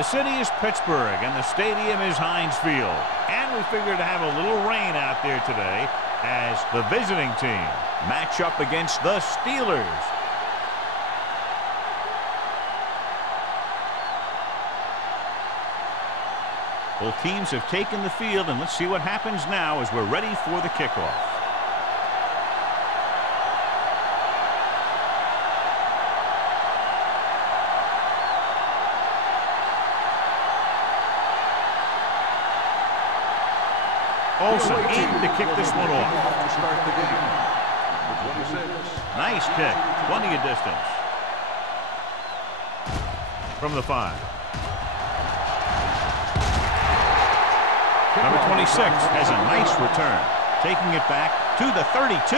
The city is Pittsburgh, and the stadium is Heinz Field. And we figure to have a little rain out there today as the visiting team match up against the Steelers. Both teams have taken the field, and let's see what happens now as we're ready for the kickoff. Olsen in to kick this one off. Nice kick, plenty of distance. From the 5. Number 26 has a nice return, taking it back to the 32.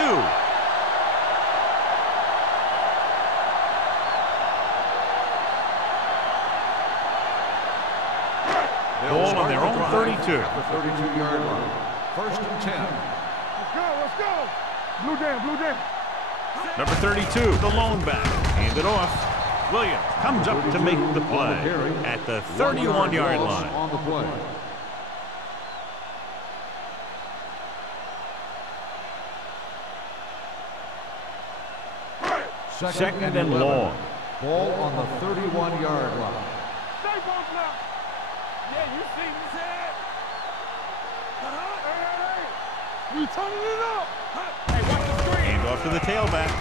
Ball on their own 32. The 32-yard line. First and 10. Let's go. Blue down. Number 32, the lone back. Hand it off. Williams comes up to make the play at the 31-yard line. On the play. Second and long. Ball on the 31-yard line. Stay both now. Yeah, you see this head. Hey. We turning it up. Hey, watch the screen. Hand off to the tailback.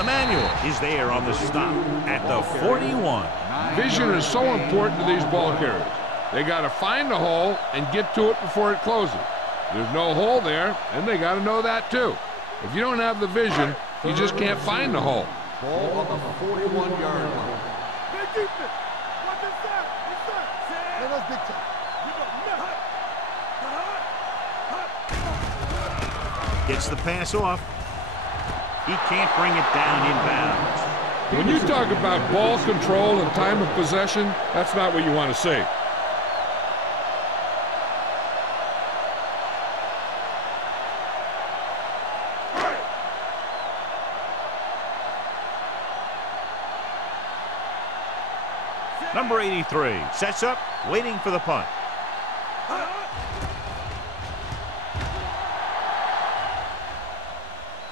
Emmanuel is there on the stop at the 41. Vision is so important to these ball carriers. They got to find the hole and get to it before it closes. There's no hole there, and they got to know that too. If you don't have the vision, you just can't find the hole. Ball on the 41-yard line. Big defense. Watch this side. This side. Hey, that's big time. Gets the pass off. He can't bring it down inbounds. When you talk about ball control and time of possession, that's not what you want to see. Number 83 sets up, waiting for the punt.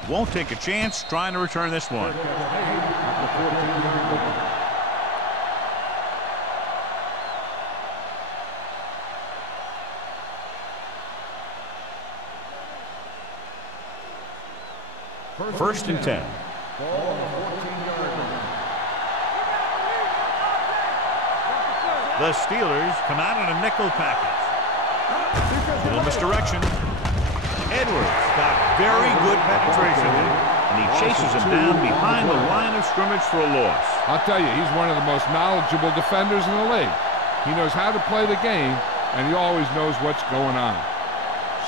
Won't take a chance trying to return this one. First and 10. The Steelers come out in a nickel package. Little misdirection. Edwards got very good penetration there, and he chases him down behind the line of scrimmage for a loss. I'll tell you, he's one of the most knowledgeable defenders in the league. He knows how to play the game, and he always knows what's going on.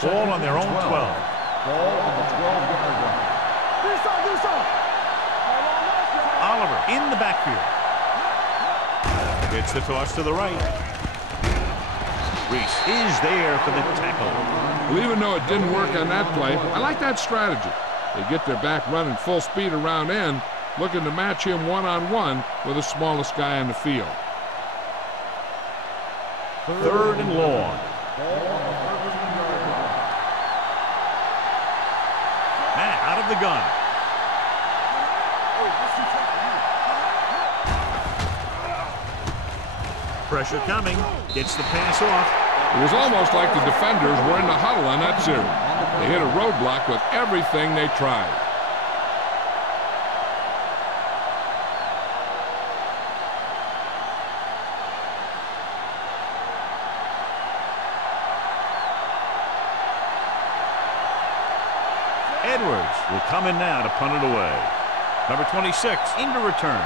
Ball on their own 12. Ball on the 12-yard line. Oliver in the backfield. Gets the toss to the right. Reese is there for the tackle. Well, even though it didn't work on that play, I like that strategy. They get their back running full speed around end, looking to match him one-on-one with the smallest guy on the field. Third and long. Matt out of the gun. Pressure coming. Gets the pass off. It was almost like the defenders were in the huddle on that series. They hit a roadblock with everything they tried. Edwards will come in now to punt it away. Number 26 into return.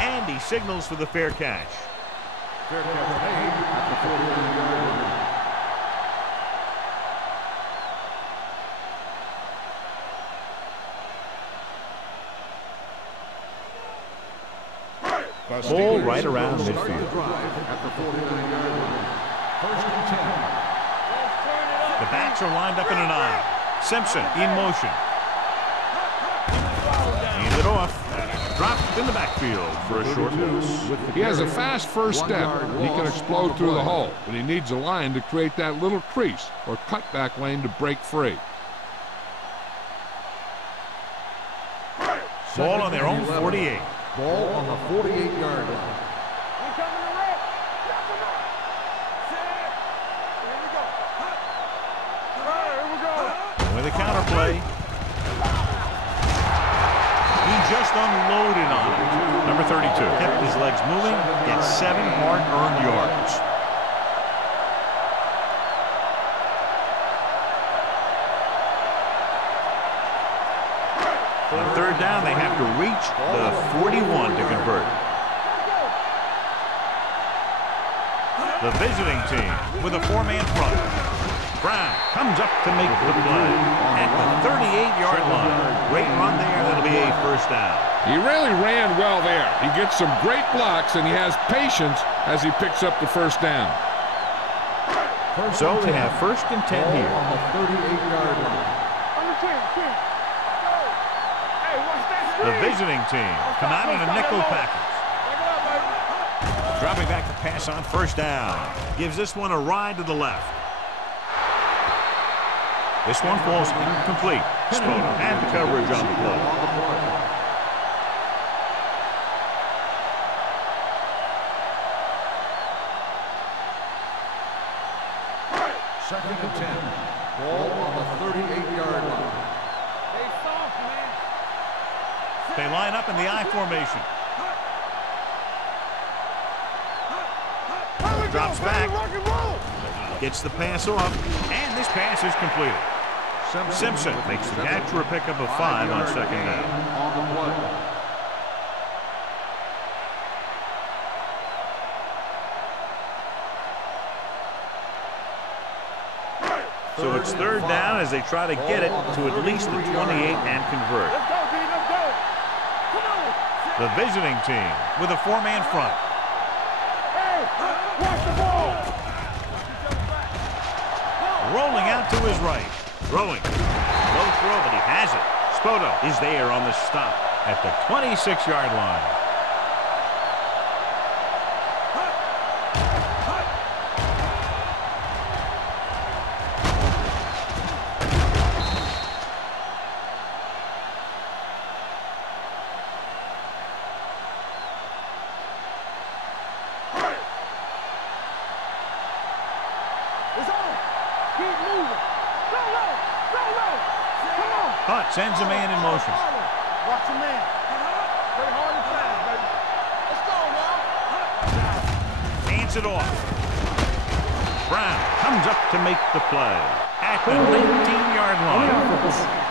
And he signals for the fair catch. Fair catch made at the 41-yard line. Ball right around midfield. At the 49-yard line. First and 10. The backs are lined up in an I. Simpson in motion. Hand it off. Dropped in the backfield for a short loss. He has a fast first step, and he can explode through the hole, but he needs a line to create that little crease or cutback lane to break free. Ball on their own 48. Ball on the 48-yard line. With a counter play. He just unloaded on it. Number 32. Kept his legs moving, gets 7 hard-earned yards. On third down, they have to reach the 41 to convert. The visiting team with a 4-man front. Brown comes up to make the play at the 38-yard line. Great run there. That'll be a first down. He really ran well there. He gets some great blocks, and he has patience as he picks up the first down. So they have first and 10 here. On the 38-yard line. The visiting team come out in a nickel package. Dropping back to pass on first down. Gives this one a ride to the left. This one falls incomplete. Spoda had the coverage on the play. Second and 10. Ball on the 38-yard line. They line up in the I formation. Drops back. Gets the pass off. And this pass is completed. Simpson makes the catch for a pickup of 5 on second down. On the play. So it's third down as they try to get it to at least the 28 and convert. The visiting team with a 4-man front. Rolling out to his right. Throwing. Low throw, but he has it. Spoda is there on the stop at the 26-yard line. Hunt sends a man in motion. Watch a man. Play hard and fast, baby. Let's go now. Hands it off. Brown comes up to make the play at the 19-yard line.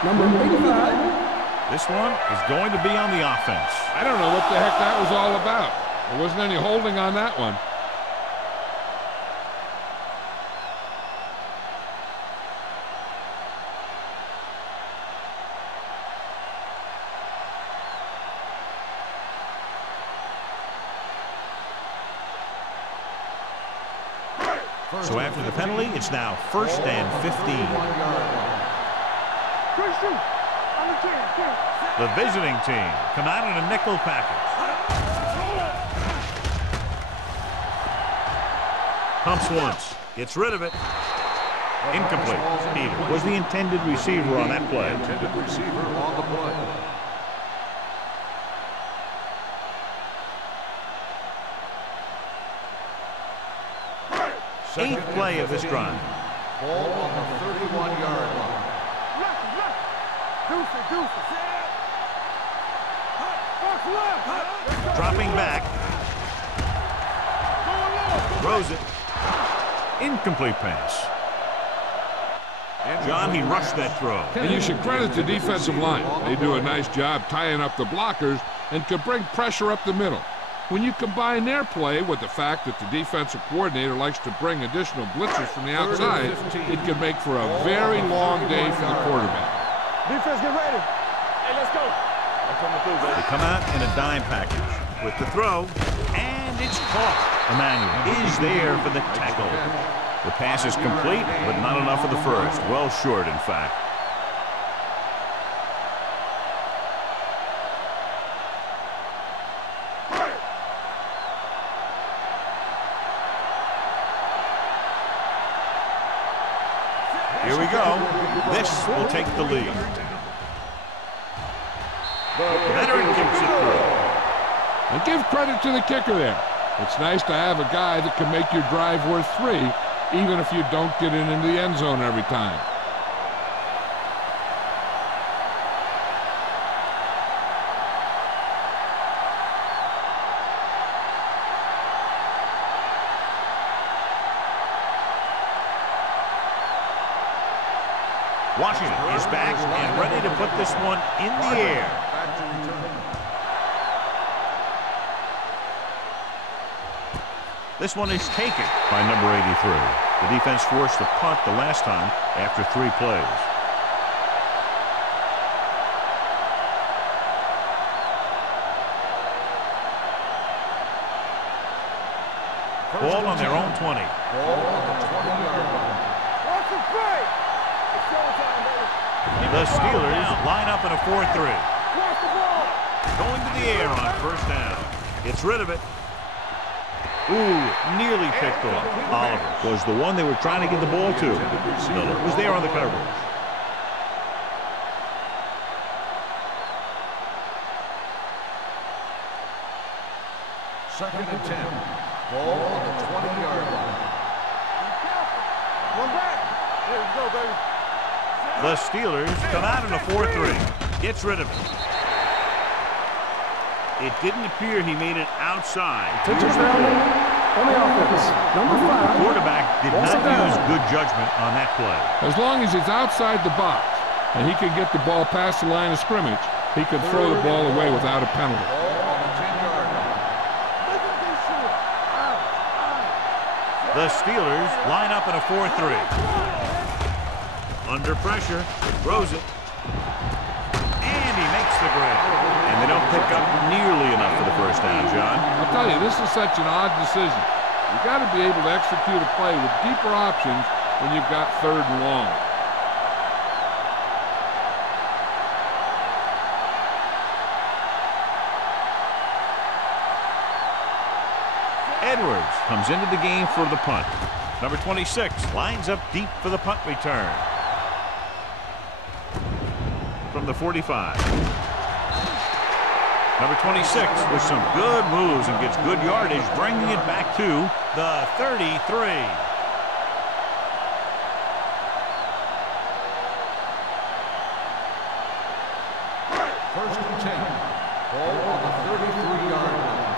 Number 85. This one is going to be on the offense. I don't know what the heck that was all about. There wasn't any holding on that one. So after the penalty, it's now first and 15. The visiting team come out in a nickel package. Pumps once, gets rid of it. Incomplete. Peter was the intended receiver on that play. Intended receiver on the play. Eighth play of this drive. Ball on the 31-yard line. Dropping back. Throws it. Incomplete pass. John, he rushed that throw. And you should credit the defensive line. They do a nice job tying up the blockers and can bring pressure up the middle. When you combine their play with the fact that the defensive coordinator likes to bring additional blitzers from the outside, it can make for a very long day for the quarterback. Defense, get ready. Hey, let's go. They come out in a dime package with the throw, and it's caught. Emmanuel is there for the tackle. The pass is complete, but not enough for the first. Well short, in fact. Here we go. This will take the lead. Veteran kicks it through. And give credit to the kicker there. It's nice to have a guy that can make your drive worth 3, even if you don't get it into the end zone every time. Washington is back and ready to put this one in the air. This one is taken by number 83. The defense forced a punt the last time after 3 plays. Ball on their own 20. Ball on the 20-yard line. Watch it play. It's showtime, baby. The Steelers line up in a 4-3. Watch the ball. Going to the air on 1st down. Gets rid of it. Ooh, nearly picked off. Oliver was the one they were trying to get the ball to. Miller was there on the coverage. Second and 10. Ball on the 20-yard line. One back. There we go, baby. The Steelers come out in a 4-3. Gets rid of it. It didn't appear he made it outside. Takes it down on the offense. Number 5. Quarterback did not use good judgment on that play. As long as it's outside the box and he can get the ball past the line of scrimmage, he can throw the ball away without a penalty. Ball on the 10-yard line. The Steelers line up in a 4-3. Under pressure, throws it. And he makes the grab. And they don't pick up nearly enough for the 1st down, John. I'll tell you, this is such an odd decision. You've got to be able to execute a play with deeper options when you've got 3rd and long. Edwards comes into the game for the punt. Number 26 lines up deep for the punt return. From the 45. Number 26 with some good moves and gets good yardage, bringing it back to the 33. First and 10. Ball on the 33-yard line.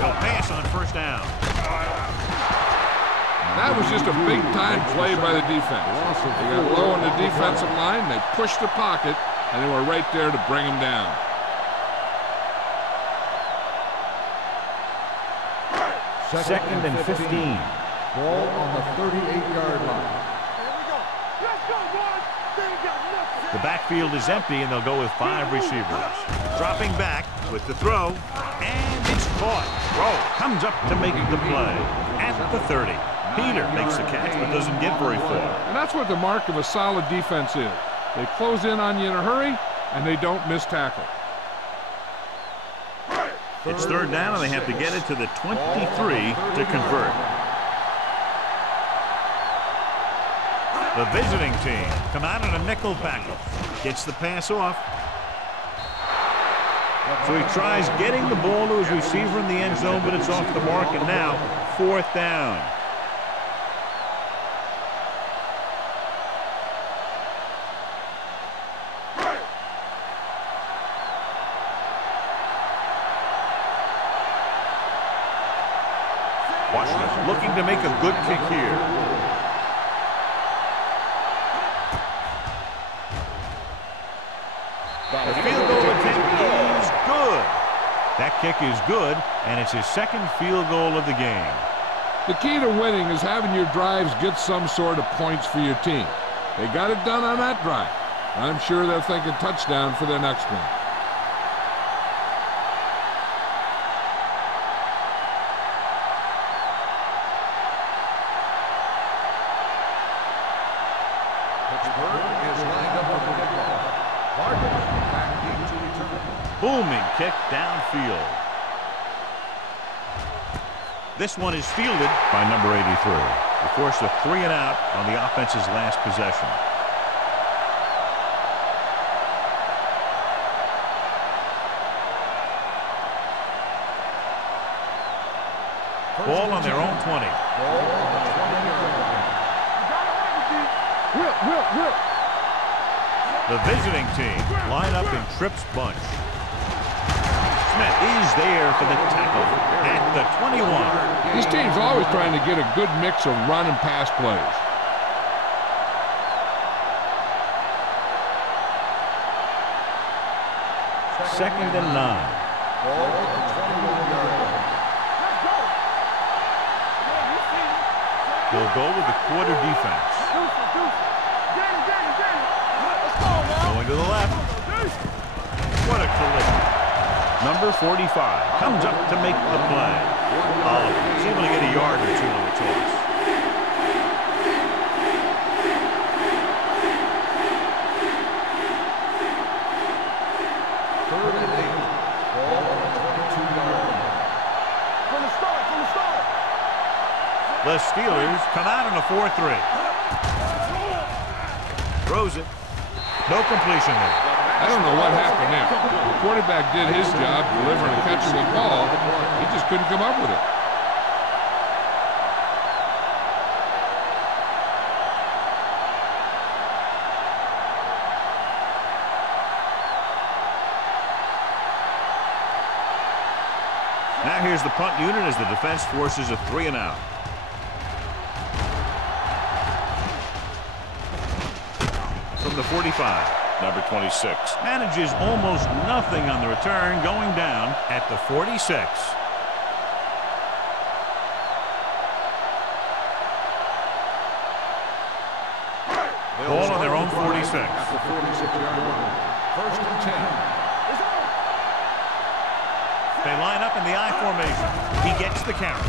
They'll pass on 1st down. That was just a big-time play by the defense. They got low on the defensive line, they pushed the pocket, and they were right there to bring him down. Second and 15. Ball on the 38-yard line. Here we go. Let's go, boys. They ain't got nothing. The backfield is empty, and they'll go with 5 receivers. Dropping back with the throw, and it's caught. Rowe comes up to make the play at the 30. Peter makes the catch, but doesn't get very far. And that's what the mark of a solid defense is. They close in on you in a hurry, and they don't miss tackle. It's 3rd down, and they have to get it to the 23 to convert. The visiting team come out in a nickel package. Gets the pass off. So he tries getting the ball to his receiver in the end zone, but it's off the mark, and now 4th down. Washington looking to make a good kick here. The field goal attempt is good. That kick is good, and it's his 2nd field goal of the game. The key to winning is having your drives get some sort of points for your team. They got it done on that drive. I'm sure they're thinking touchdown for their next one. Booming kick downfield. This one is fielded by number 83. They force a 3 and out on the offense's last possession. Ball on their own 20. The visiting team line up in trips bunch. Smith is there for the tackle at the 21. These teams always trying to get a good mix of run and pass plays. Second and 9. They'll go with the quarter defense. Going to the left. What a collision. Number 45 comes up to make the play. He's able to get a yard or two on the toss. Third and 8. Ball on the 22-yard line. From the start. The Steelers come out in a 4-3. Throws it. No completion there. I don't know what happened there. The quarterback did his job delivering a catchable ball. He just couldn't come up with it. Now here's the punt unit as the defense forces a 3 and out. From the 45, number 26 manages almost nothing on the return, going down at the 46. Ball on their own 46. At the 46-yard line. First and 10. They line up in the I formation. He gets the carry.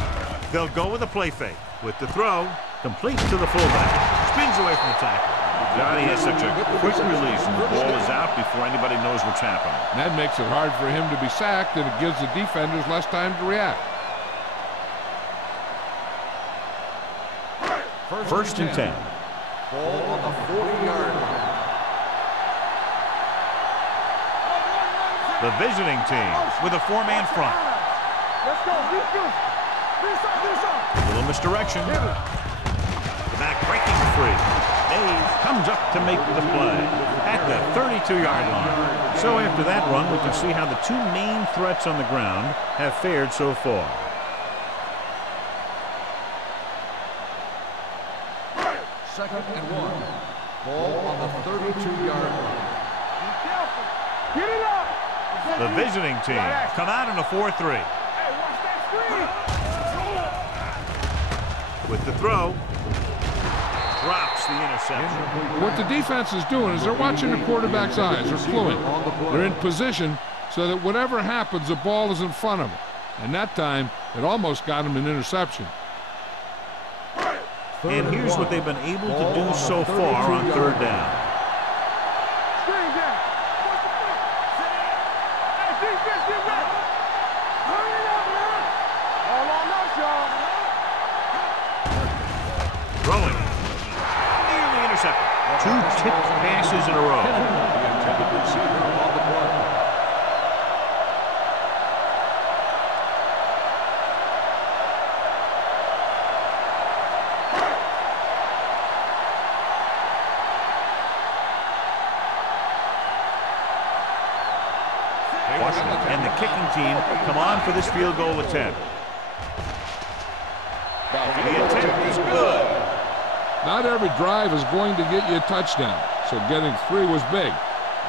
They'll go with a play fake. With the throw, complete to the fullback. Spins away from the tackle. Johnny has such a quick release, and the ball is out before anybody knows what's happening. And that makes it hard for him to be sacked, and it gives the defenders less time to react. First and 10. Ball on the 40-yard line. The visiting team with a 4-man front. Let's go. Little misdirection. The back breaking free. Dave comes up to make the play at the 32-yard line. So after that run, we can see how the two main threats on the ground have fared so far. Second and 1. Ball on the 32-yard line. Get it up. The visiting team come out in a 4-3. Hey, watch that screen. With the throw, drops the interception. What the defense is doing is they're watching the quarterback's eyes. They're fluent. They're in position so that whatever happens, the ball is in front of them. And that time, it almost got him an interception. And here's what they've been able to do so far on third down. Screen down. Hey, defense, get ready. Hurry it up, man. All on us, y'all. Throwing. Nearly intercepted. Two tipped passes in a row. The intended receiver on the play. And the kicking team come on for this field goal attempt. The attempt is good. Not every drive is going to get you a touchdown, so getting 3 was big.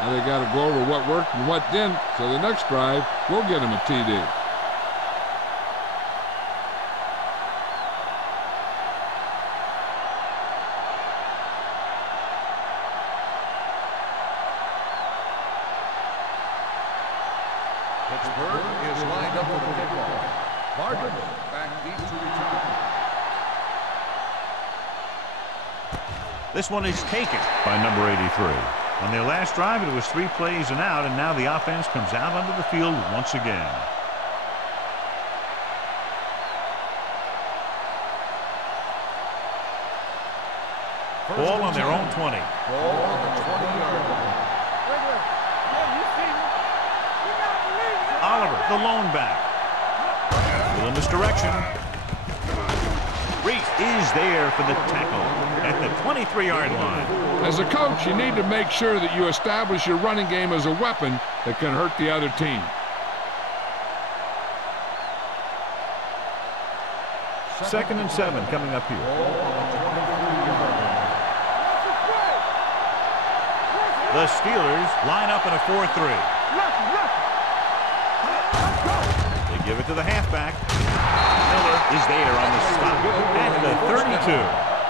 Now they got to go over what worked and what didn't, so the next drive will get them a TD. Pittsburgh is lined up for the kickoff. Martin back deep to return. This one is taken by number 83. On their last drive, it was 3 plays and out, and now the offense comes out onto the field once again. Ball on their own 20. Ball on the 20-yard line. Oliver, the lone back. Little misdirection. Reese is there for the tackle at the 23-yard line. As a coach, you need to make sure that you establish your running game as a weapon that can hurt the other team. Second and 7 coming up here. The Steelers line up in a 4-3. They give it to the halfback. Miller is there on the stop at the 32.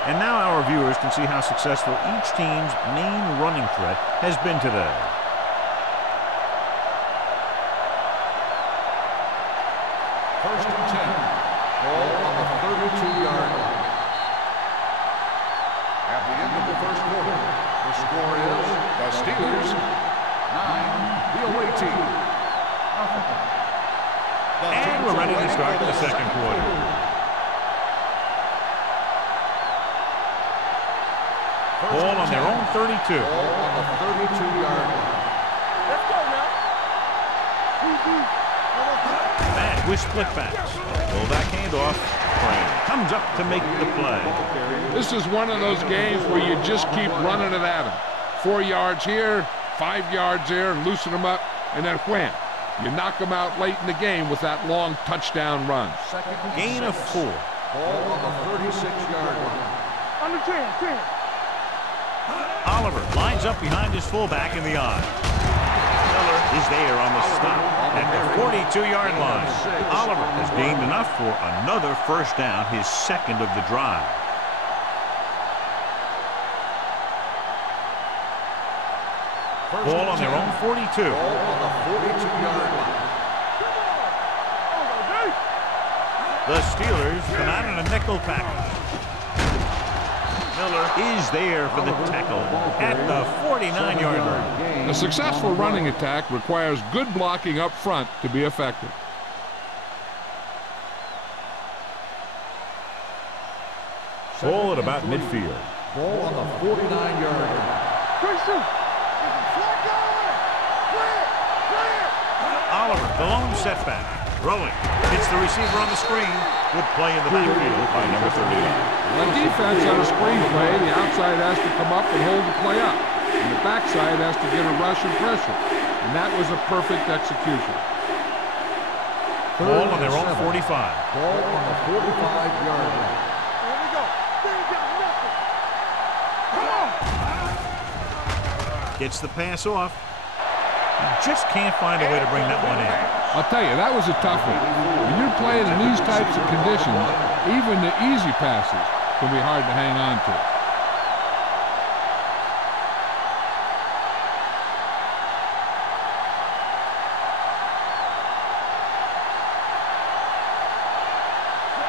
And now our viewers can see how successful each team's main running threat has been today. First and 10. Ball on the 32-yard line. At the end of the first quarter, the score is the Steelers 9, the away team nothing. And we're ready to start the second quarter. Ball on their own 32. Ball on the 32-yard line. Let's go now. Back with split backs. Fullback handoff. Crane comes up to make the play. This is one of those games where you just keep running it at them. 4 yards here, 5 yards there, and loosen them up, and then wham. You knock them out late in the game with that long touchdown run. Gain of 4. Ball on the 36-yard line. Under 10. Oliver lines up behind his fullback in the I. Miller is there on the stop at the 42-yard line. Oliver has gained enough for another first down, his second of the drive. Ball on their own 42. Ball on the 42-yard line. The Steelers come out in a nickel package. Miller is there for the tackle at the 49-yard line. A successful running attack requires good blocking up front to be effective. Ball at about midfield. Ball on the 49-yard line. Oliver, the lone setback. Throwing. Hits the receiver on the screen. Good play in the backfield by number 39. On defense on a screen play, the outside has to come up and hold the play up. And the backside has to get a rush and pressure. And that was a perfect execution. Ball on their own 45. Ball on the 45-yard line. Here we go. They ain't got nothing. Come on. Gets the pass off. You just can't find a way to bring that one in. I'll tell you, that was a tough one. When you're playing in these types of conditions, even the easy passes can be hard to hang on to.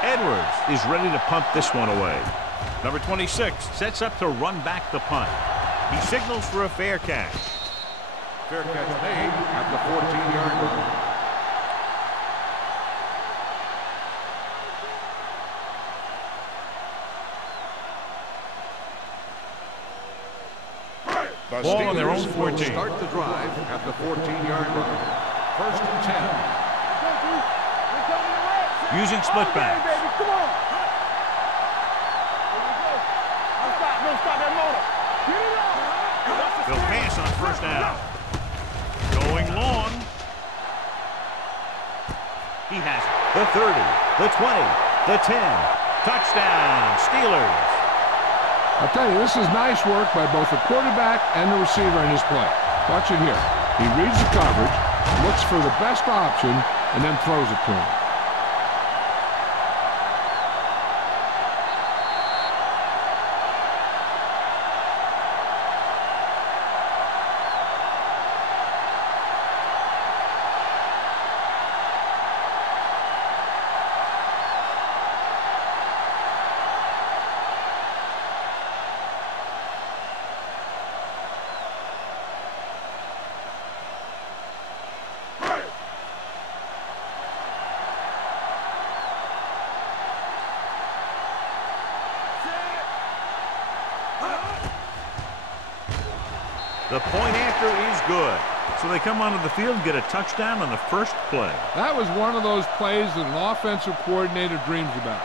Edwards is ready to punt this one away. Number 26 sets up to run back the punt. He signals for a fair catch. Fair catch made at the 14-yard line. The Ball on their own Steelers will 14. start the drive at the 14-yard line. First and 10. Using split backs. Baby, come on. Don't stop that motor. Get it off. They'll pass on first down. Going long. He has it. The 30, the 20, the 10. Touchdown, Steelers. I'll tell you, this is nice work by both the quarterback and the receiver in his play. Watch it here. He reads the coverage, looks for the best option, and then throws it to him. The point after is good. So they come onto the field and get a touchdown on the first play. That was one of those plays that an offensive coordinator dreams about.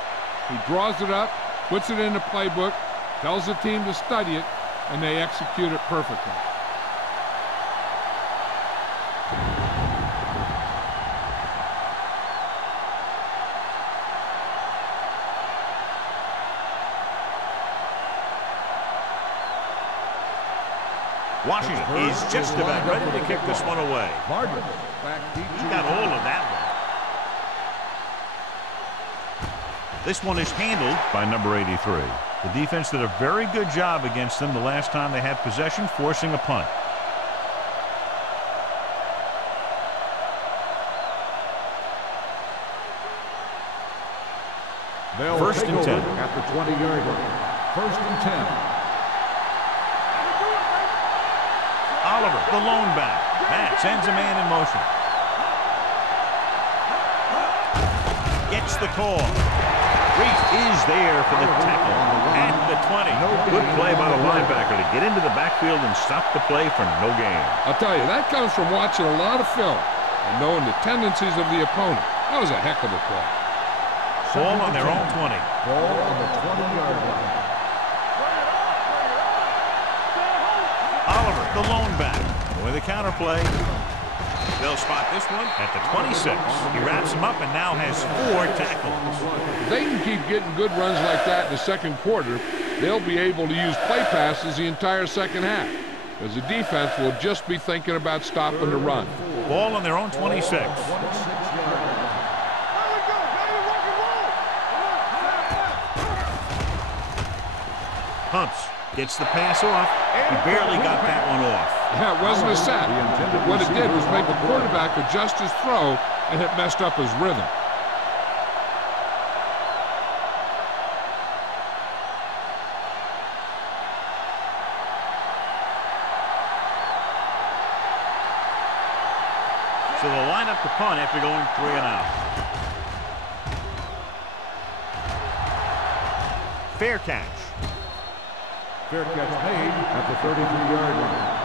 He draws it up, puts it in the playbook, tells the team to study it, and they execute it perfectly. Washington is just about ready to kick this one away. He got all of that one. This one is handled by number 83. The defense did a very good job against them the last time they had possession, forcing a punt. First and 10. At the 20-yard line. First and 10. Oliver, the lone back. Matt sends a man in motion. Gets the call. Reese is there for the tackle at the 20. Good play by the linebacker to get into the backfield and stop the play for no gain. I'll tell you, that comes from watching a lot of film and knowing the tendencies of the opponent. That was a heck of a play. Ball on their own 20. Ball on the 20-yard line. Oliver, the lone back. With a counter play. They'll spot this one at the 26. He wraps him up and now has 4 tackles. If they can keep getting good runs like that in the second quarter, they'll be able to use play passes the entire second half, because the defense will just be thinking about stopping the run. Ball on their own 26. Pumps. Gets the pass off. He barely got that one off. Yeah, it wasn't a sack. What it did was make the quarterback adjust his throw, and it messed up his rhythm. So they'll line up the punt after going 3 and out. Fair catch. Fair catch made at the 33-yard line.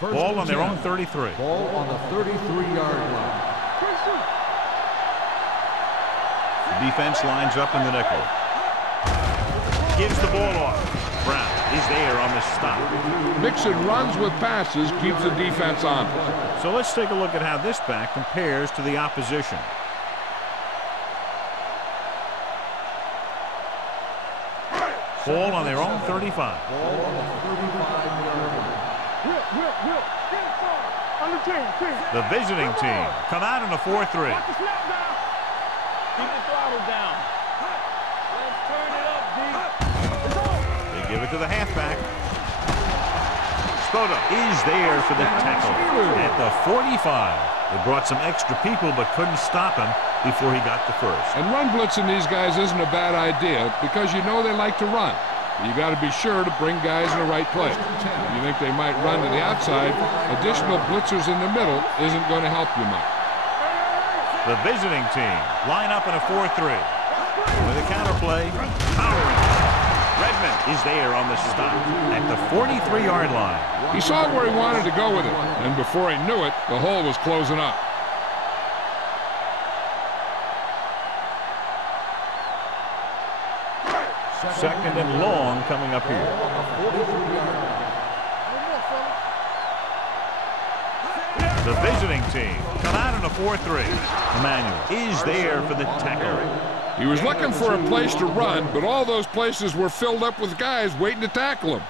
Ball on their own 33. Ball on the 33-yard line. The defense lines up in the nickel. Gives the ball off. Brown is there on the stop. Mixing runs with passes keeps the defense on. So let's take a look at how this back compares to the opposition. Ball on their own 35. Ball on the 35-yard line. The visiting team come out in a 4-3. Keep the throttle down. Let's turn it up, D. They give it to the halfback. Spoda is there for the tackle at the 45. They brought some extra people but couldn't stop him before he got the first. And run blitzing these guys isn't a bad idea because you know they like to run. You got to be sure to bring guys in the right place. If you think they might run to the outside, additional blitzers in the middle isn't going to help you much. The visiting team line up in a 4-3. With a counter play, powering. Redmond is there on the stop at the 43-yard line. He saw where he wanted to go with it, and before he knew it, the hole was closing up. Second and long coming up here. The visiting team come out in a 4-3. Emmanuel is there for the tackle. He was looking for a place to run, but all those places were filled up with guys waiting to tackle him.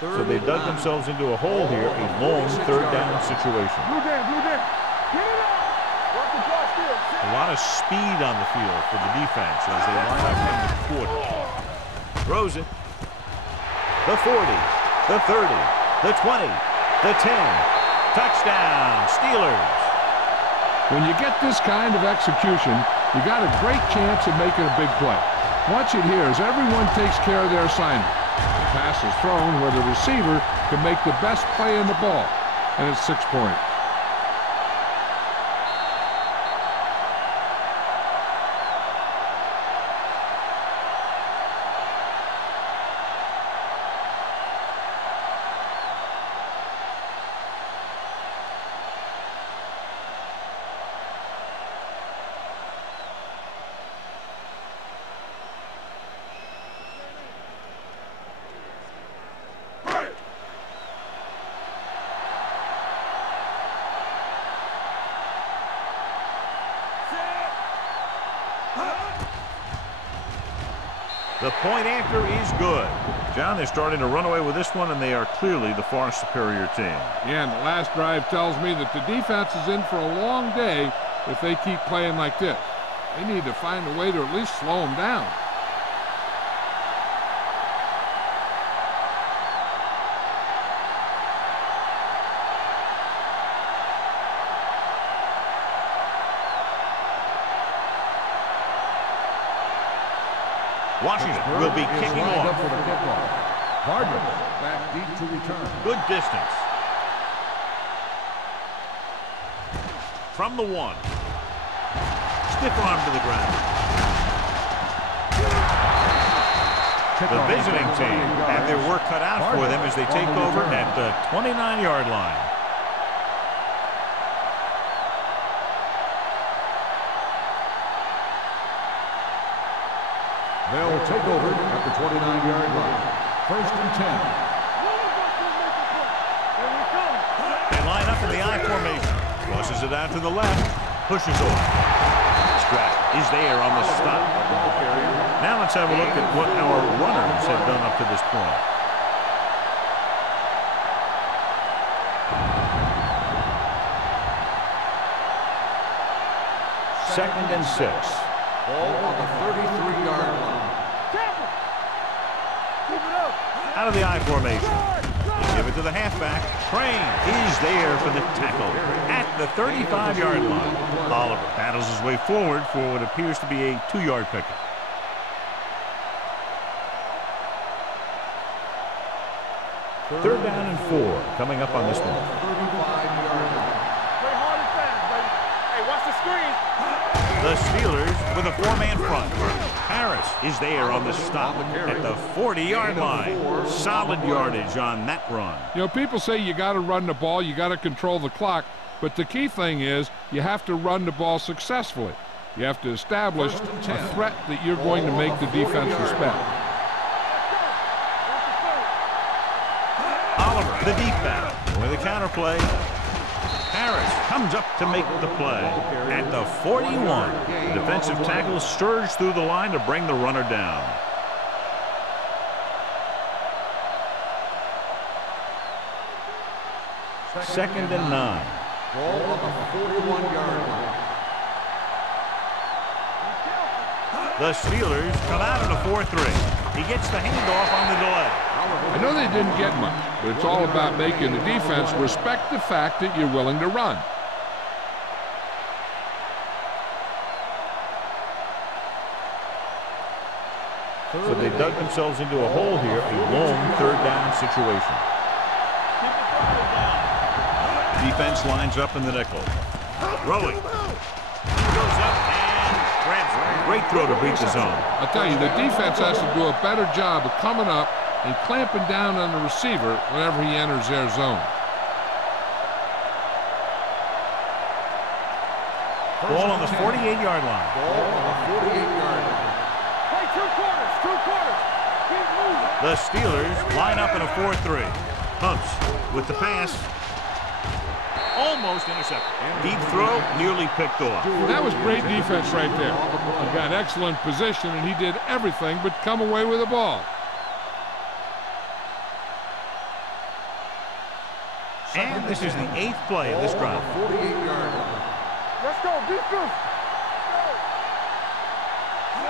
So they dug themselves into a hole here, a long third down situation. A lot of speed on the field for the defense as they line up in the quarter. Throws it. The 40, the 30, the 20, the 10. Touchdown, Steelers. When you get this kind of execution, you got a great chance of making a big play. Watch it here as everyone takes care of their assignment. The pass pass is thrown where the receiver can make the best play in the ball, and it's 6 points. The point after is good. John, they're starting to run away with this one, and they are clearly the far superior team. Yeah, and the last drive tells me that the defense is in for a long day if they keep playing like this. They need to find a way to at least slow them down. Washington will be kicking off. For the kickoff. Cardinals back deep to return. Good distance. From the 1. Stiff arm to the ground. The visiting team have their work cut out for them as they take over at the 29-yard line. They'll take over at the 29-yard line. 1st and 10. They line up in the I formation. Crosses it out to the left. Pushes off. Strap is there on the stop. Now let's have a look at what our runners have done up to this point. Second and 6. Ball on the 33-yard line. Out of the I formation. They give it to the halfback. Crane is there for the tackle at the 35-yard line. Oliver battles his way forward for what appears to be a 2-yard pickup. Third down and 4 coming up on this one. 35-yard line. Play hard and fast, baby. Hey, watch the screen. The Steelers with a 4-man front. Harris is there on the stop at the 40-yard line. Solid yardage on that run. You know, people say you got to run the ball, you got to control the clock, but the key thing is you have to run the ball successfully. You have to establish a threat that you're going to make the defense respect. Oliver, the deep back, with a counter play. Harris comes up to make the play at the 41. Defensive tackle surged through the line to bring the runner down. Second and 9. Ball on the 41-yard line. The Steelers come out in a 4-3. He gets the handoff on the delay. I know they didn't get much, but it's all about making the defense respect the fact that you're willing to run. So they dug themselves into a hole here, a long third down situation. Defense lines up in the nickel. Throwing. Goes up and grabs it. Great throw to beat the zone. I'll tell you, the defense has to do a better job of coming up and clamping down on the receiver whenever he enters their zone. Ball on the 48-yard line. Ball on the 48-yard line. Play 2 quarters. 2 quarters. Keep moving. The Steelers line up in a 4-3. Humps with the pass. Almost intercepted. Deep throw, nearly picked off. That was great defense right there. He got excellent position, and he did everything but come away with the ball. And this is the 8th play of this drive. 48-yard line. Let's go. Defense.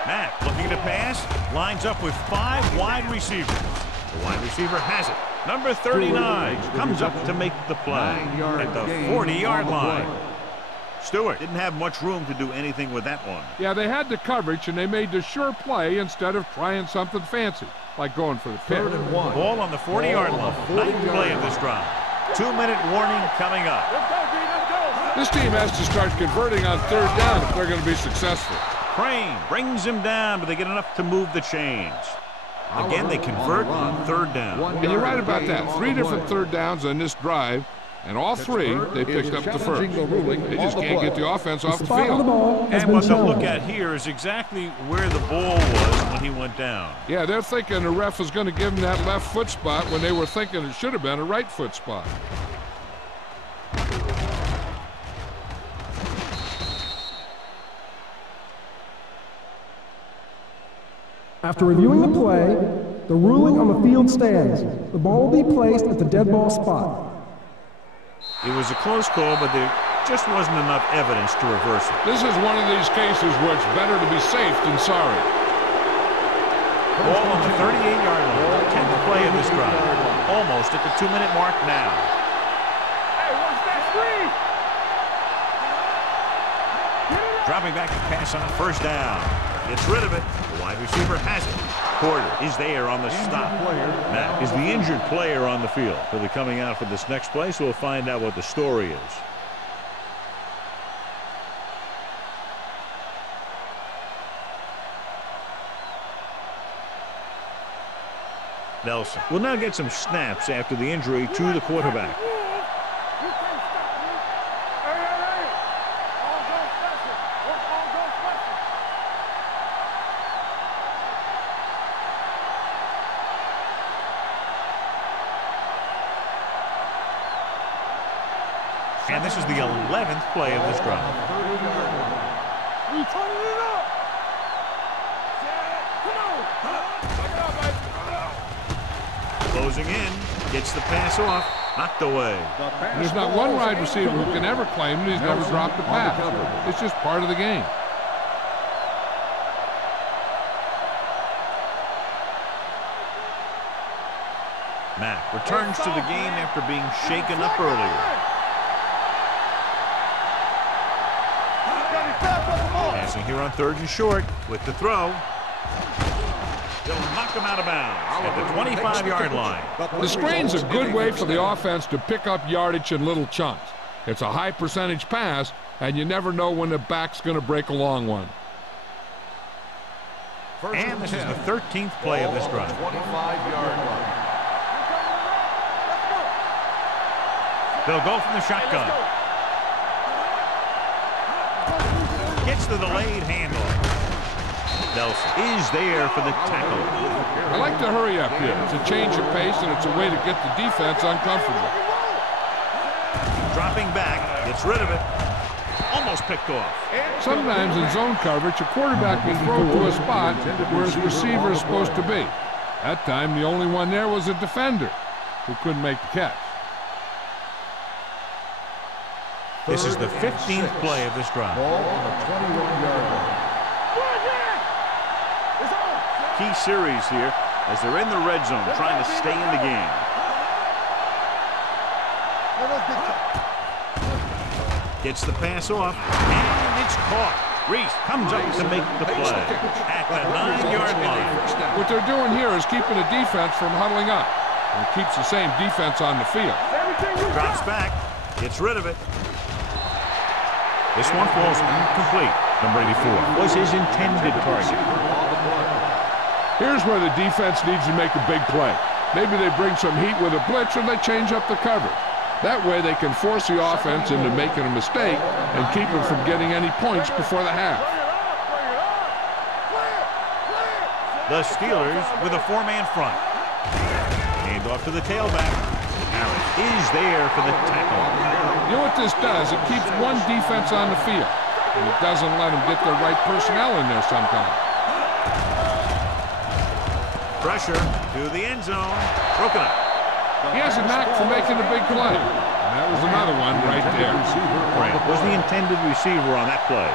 Matt looking to pass, lines up with 5 wide receivers. The wide receiver has it. Number 39 comes up to make the play at the 40-yard line. Stewart didn't have much room to do anything with that one. Yeah, they had the coverage, and they made the sure play instead of trying something fancy. like going for the pick. Ball on the 40-yard line. Ninth play of this drive. 2-minute warning coming up. Let's go, B, let's go. This team has to start converting on third down if they're going to be successful. Crane brings him down, but they get enough to move the chains. Again, they convert on third down. And you're right about that. 3 different third downs on this drive, and all 3 they picked up the first. They just can't get the offense off the Spot on the field. ball has And been what they'll look challenged. at here is exactly where the ball was when he went down. Yeah, they're thinking the ref was going to give them that left foot spot when they were thinking it should have been a right foot spot. After reviewing the play, the ruling on the field stands. The ball will be placed at the dead ball spot. It was a close call, but there just wasn't enough evidence to reverse it. This is one of these cases where it's better to be safe than sorry. Ball on the 38-yard line. 10th play of this drive. Almost at the 2-minute mark now. Hey, watch that screen. Dropping back to pass on first down. Gets rid of it. The wide receiver has it. Porter is there on the stop. Now is the injured player on the field. He'll be coming out for this next play, so we'll find out what the story is. Nelson will now get some snaps after the injury to the quarterback. You can't stop me. Hey. All go special. All go special. And this is the 11th play of this drive. We turning it up. Come on. Back it up, baby. Closing in. Gets the pass off. Knocked away. There's not one wide receiver who can ever claim that he's never dropped a pass. It's just part of the game. Mack returns to the game after being shaken up earlier. Passing here on 3rd and short with the throw. They'll knock him out of bounds at the 25-yard line. The screen's a good way for the offense to pick up yardage in little chunks. It's a high percentage pass, and you never know when the back's going to break a long one. And this is the 13th play of this drive. 25-yard line. They'll go from the shotgun. Gets the delayed handoff. Nelson is there for the tackle. I like to hurry up here. It's a change of pace, and it's a way to get the defense uncomfortable. Dropping back, gets rid of it. Almost picked off. Sometimes in zone coverage, a quarterback will throw to a spot where his receiver is supposed to be. That time, the only one there was a defender who couldn't make the catch. This is the 15th play of this drive. Ball on the 21-yard line. Key series here as they're in the red zone trying to stay in the game. Gets the pass off, and it's caught. Reese comes up to make the play at the 9-yard line. What they're doing here is keeping the defense from huddling up, and it keeps the same defense on the field. Drops back, gets rid of it. This one falls incomplete. Number 84 was his intended target. Here's where the defense needs to make a big play. Maybe they bring some heat with a blitz, or they change up the coverage. That way they can force the offense into making a mistake and keep them from getting any points before the half. The Steelers with a 4-man front. Hand off to the tailback. Harris is there for the tackle. You know what this does? It keeps one defense on the field, and it doesn't let them get the right personnel in there sometimes. Pressure to the end zone. Broken up. He has a knack for making a big play. And that was another one right there. Grant was the intended receiver on that play.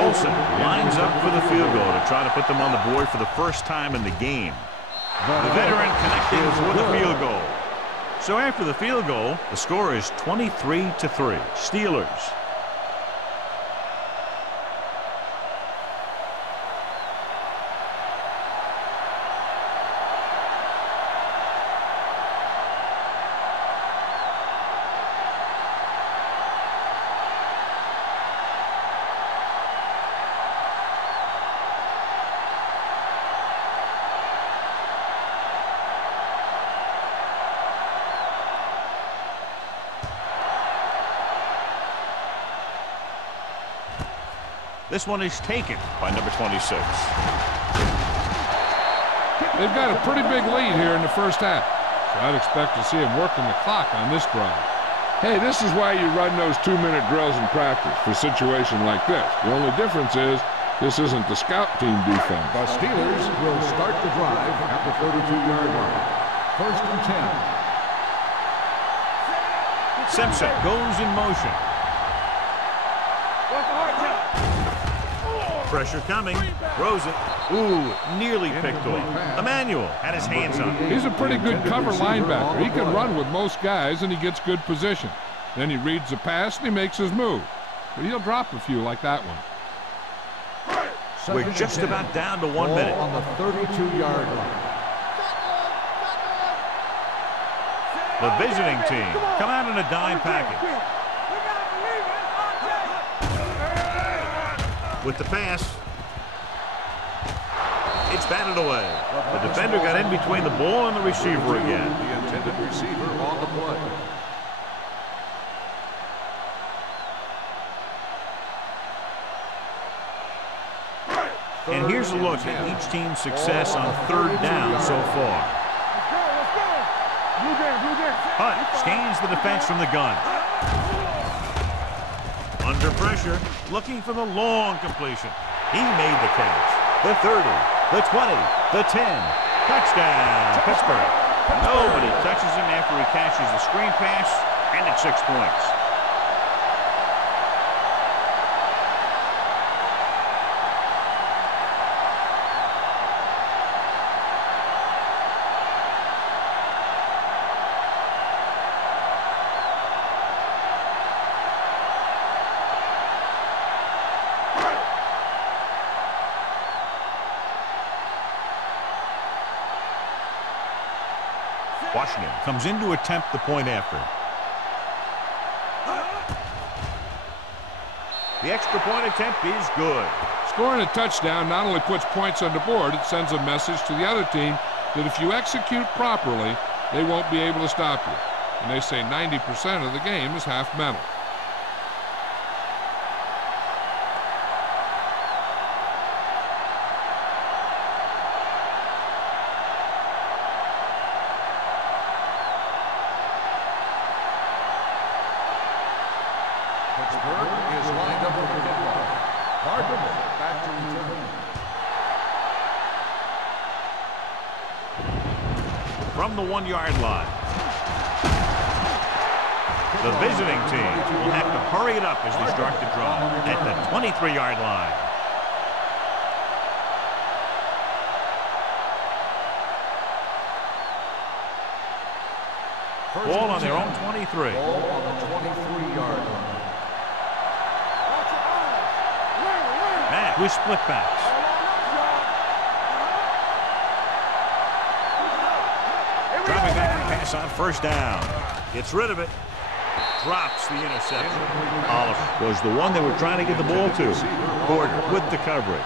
Olsen lines up for the field goal to try to put them on the board for the first time in the game. The veteran connecting for the field goal. So after the field goal, the score is 23-3. Steelers. This one is taken by number 26. They've got a pretty big lead here in the first half, so I'd expect to see them working the clock on this drive. Hey, this is why you run those 2-minute drills in practice for a situation like this. The only difference is this isn't the scout team defense. The Steelers will start the drive at the 32-yard line. 1st and 10. Simpson goes in motion. Pressure coming. Throws it. Ooh, nearly picked off. Emmanuel had his hands on it. He's a pretty good cover linebacker. He can run with most guys, and he gets good position. Then he reads the pass, and he makes his move. But he'll drop a few like that one. We're just about down to 1 minute. On the 32-yard line. The visiting team come out in a dime package. With the pass, it's batted away. The defender got in between the ball and the receiver again. The intended receiver on the play. And here's a look at each team's success on 3rd down so far. Hunt scans the defense from the gun. Under pressure, looking for the long completion. He made the catch. The 30, the 20, the 10. Touchdown, Pittsburgh. Nobody touches him after he catches the screen pass, and it's 6 points. Washington comes in to attempt the point after. The extra point attempt is good. Scoring a touchdown not only puts points on the board, it sends a message to the other team that if you execute properly, they won't be able to stop you. And they say 90% of the game is half mental. Pittsburgh is lined up for the kickoff. Cardinals back to return. From the 1-yard line. The visiting team will have to hurry it up as they start the drive at the 23-yard line. Ball on their own 23. Ball on the 23-yard line. Matt with split backs. Dropping back to pass on 1st down. Gets rid of it. Drops the interception. Oliver was the one they were trying to get the ball to. Porter with the coverage.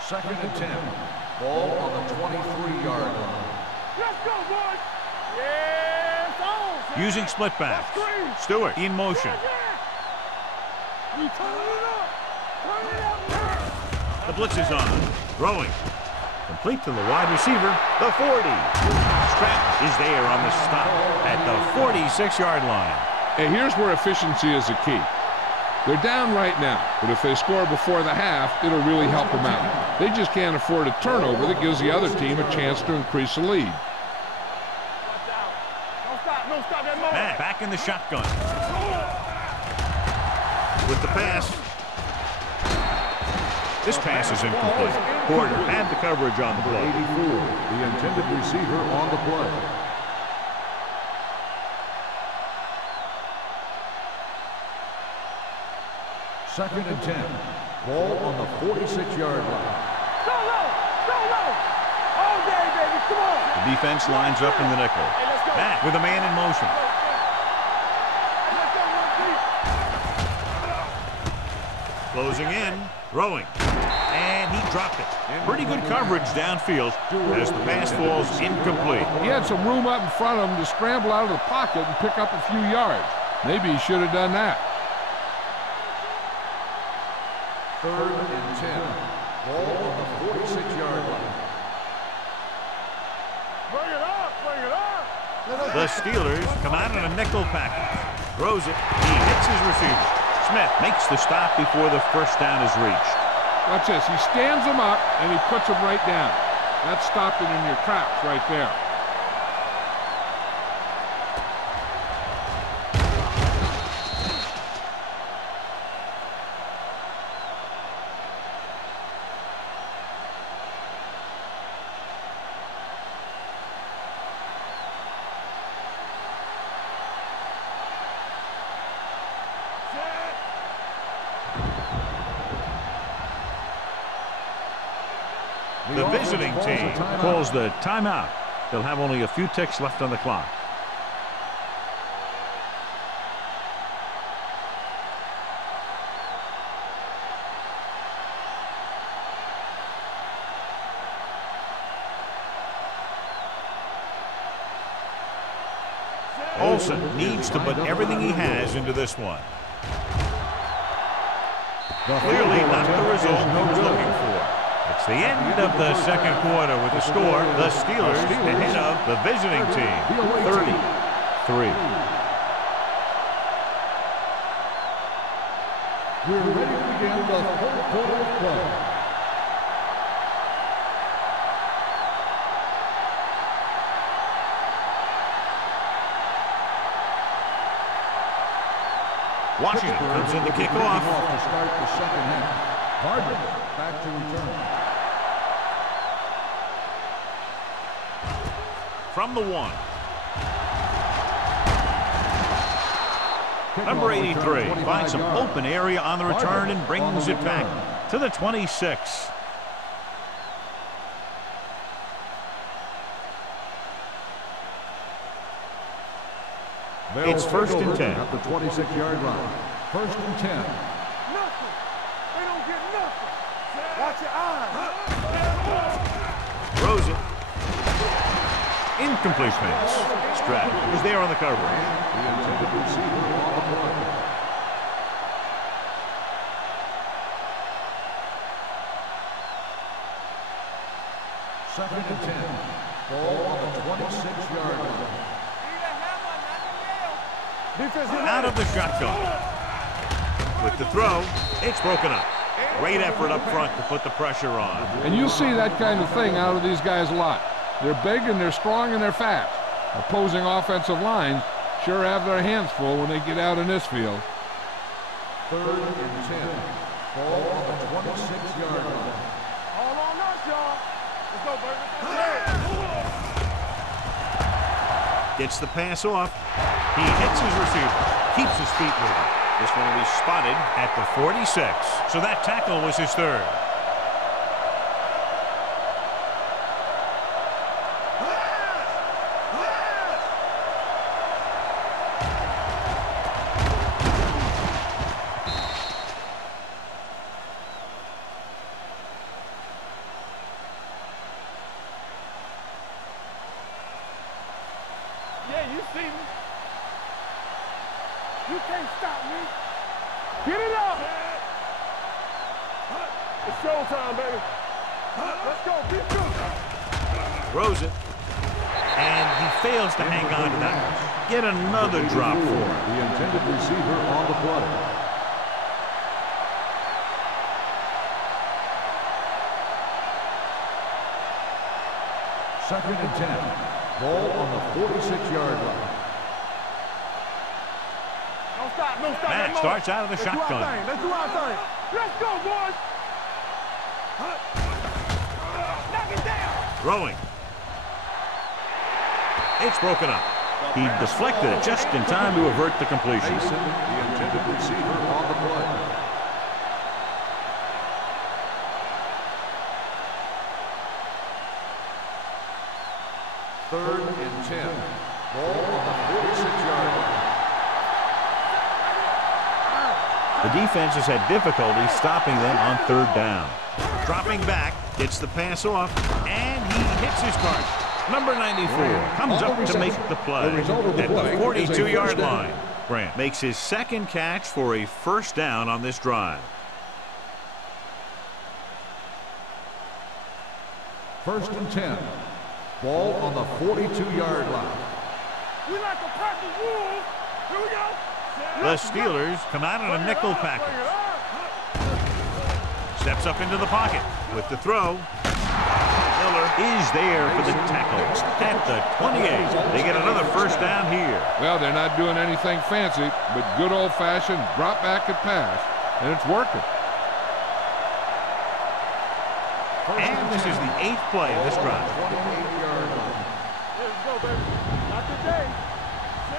Second and 10. Ball on the 23-yard line. Let's go, boys. Yes, on. Using split backs. Stewart in motion. We turn it up. Turn it up. The blitz is on. Throwing. Complete to the wide receiver. The 40. Stratton is there on the stop at the 46-yard line. Hey, here's where efficiency is a key. They're down right now, but if they score before the half, it'll really help them out. They just can't afford a turnover that gives the other team a chance to increase the lead. Don't stop that moment. Matt back in the shotgun. with the pass. This pass is incomplete. Porter had the coverage on the play. 84, the intended receiver on the play. Second and 10. Ball on the 46-yard line. Go low! Go low! All day, baby! Come on! The defense lines up in the nickel. Back with a man in motion. Let's go, one Closing deep! in, throwing. And he dropped it. Pretty good coverage downfield as the pass falls incomplete. He had some room up in front of him to scramble out of the pocket and pick up a few yards. Maybe he should have done that. Third and 10. Ball on the 46-yard line. Bring it up! Bring it up! The Steelers come out in a nickel package. Throws it. He hits his receiver. Smith makes the stop before the first down is reached. Watch this. He stands him up, and he puts him right down. That's stopping in your tracks right there. The visiting team calls the timeout. They'll have only a few ticks left on the clock. Olsen needs to put everything he has into this one. Clearly not the result he was looking for. It's the end of the second quarter with the score. The Steelers ahead of the visiting team, 30-3. We're ready to begin the third quarter of play. Washington comes in to kick off. To start the second half. Hardman back to return. From the 1. Number 83 finds some open area on the return and brings it back to the 26. It's first and 10. At the 26-yard line. First and 10. Nothing! They don't get nothing! Watch your eyes! Throws it. Incomplete pass. Stroud is there on the coverage. The intended receiver on the play. Second and 10. Ball on the 26-yard line. Out of the shotgun. With the throw, it's broken up. Great effort up front to put the pressure on. And you'll see that kind of thing out of these guys a lot. They're big and they're strong and they're fast. Opposing offensive lines sure have their hands full when they get out in this field. Third and 10. Ball on the 26-yard line. All on us, y'all! Let's go, baby! Gets the pass off. He hits his receiver. Keeps his feet moving. This one will be spotted at the 46. So that tackle was his third. Yeah, you see me. You can't stop me. Get it up. It's showtime, baby. Let's go. Keep good. Throws it. And he fails to hang on to that one. Get another drop for him. The intended receiver on the play. Second and 10. Ball on the 46-yard line. Don't stop. No stop. Matt starts out of the shotgun. Let's do our thing. Let's go, boys. Knock it down. Throwing. It's broken up. He deflected it just in time to avert the completion. Mason, the intended receiver on the play. Third and 10. Ball on the 46-yard line. The defense has had difficulty stopping them on third down. Dropping back, gets the pass off, and he hits his target. Number 94 comes up to make the play at the 42-yard line. Grant makes his second catch for a first down on this drive. First and 10. Ball on the 42-yard line. We like a pack of wolves. Here we go. The Steelers come out in a nickel package. Steps up into the pocket with the throw. Miller is there for the tackle at the 28. They get another first down here. Well, they're not doing anything fancy, but good old-fashioned drop back and pass, and it's working. And this is the 8th play of this drive. Let's go, baby. Not today.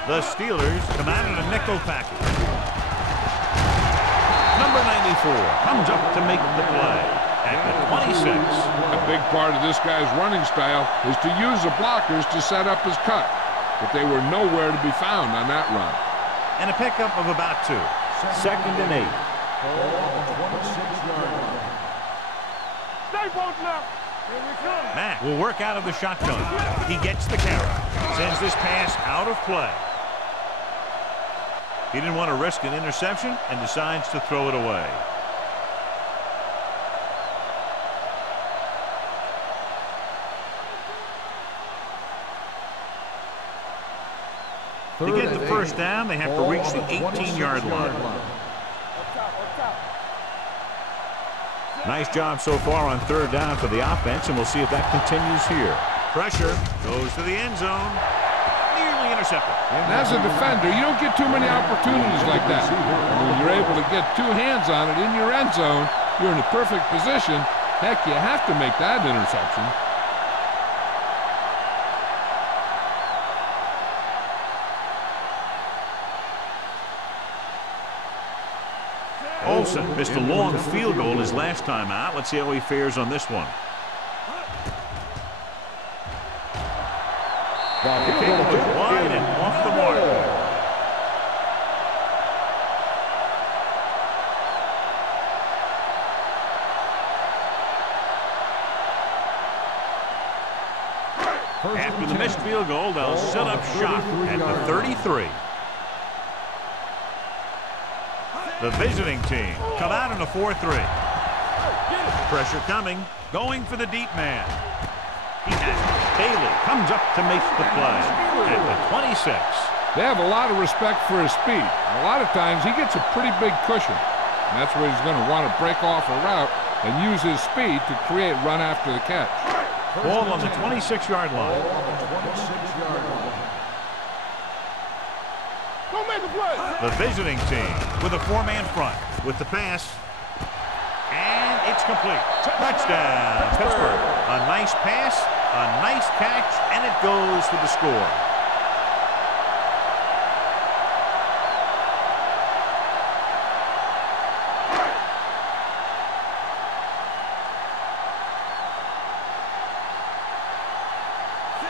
The Steelers come out in a nickel package. Number 94 comes up to make the play at the 26. A big part of this guy's running style is to use the blockers to set up his cut, but they were nowhere to be found on that run. And a pickup of about 2. Second and 8. Stay bolting up. Here we come. Mack will work out of the shotgun. He gets the carry. Sends this pass out of play. He didn't want to risk an interception and decides to throw it away. To get the first down, they have to reach the 18-yard line. Nice job so far on third down for the offense, and we'll see if that continues here. Pressure goes to the end zone. Nearly intercepted. And as a defender, you don't get too many opportunities like that. When you're able to get 2 hands on it in your end zone, you're in a perfect position. Heck, you have to make that interception. Olsen missed a long field goal his last time out. Let's see how he fares on this one. The kick was wide and off the mark. After the missed field goal, they'll set up shop at the 33. The visiting team come out in a 4-3. Pressure coming, going for the deep man. He has it. Bailey comes up to make the play at the 26. They have a lot of respect for his speed. A lot of times he gets a pretty big cushion. And that's where he's going to want to break off a route and use his speed to create run after the catch. Ball on the 26-yard line. Don't make a play. The visiting team with a 4-man front with the pass. And it's complete. Touchdown, Pittsburgh. A nice pass, a nice catch, and it goes for the score.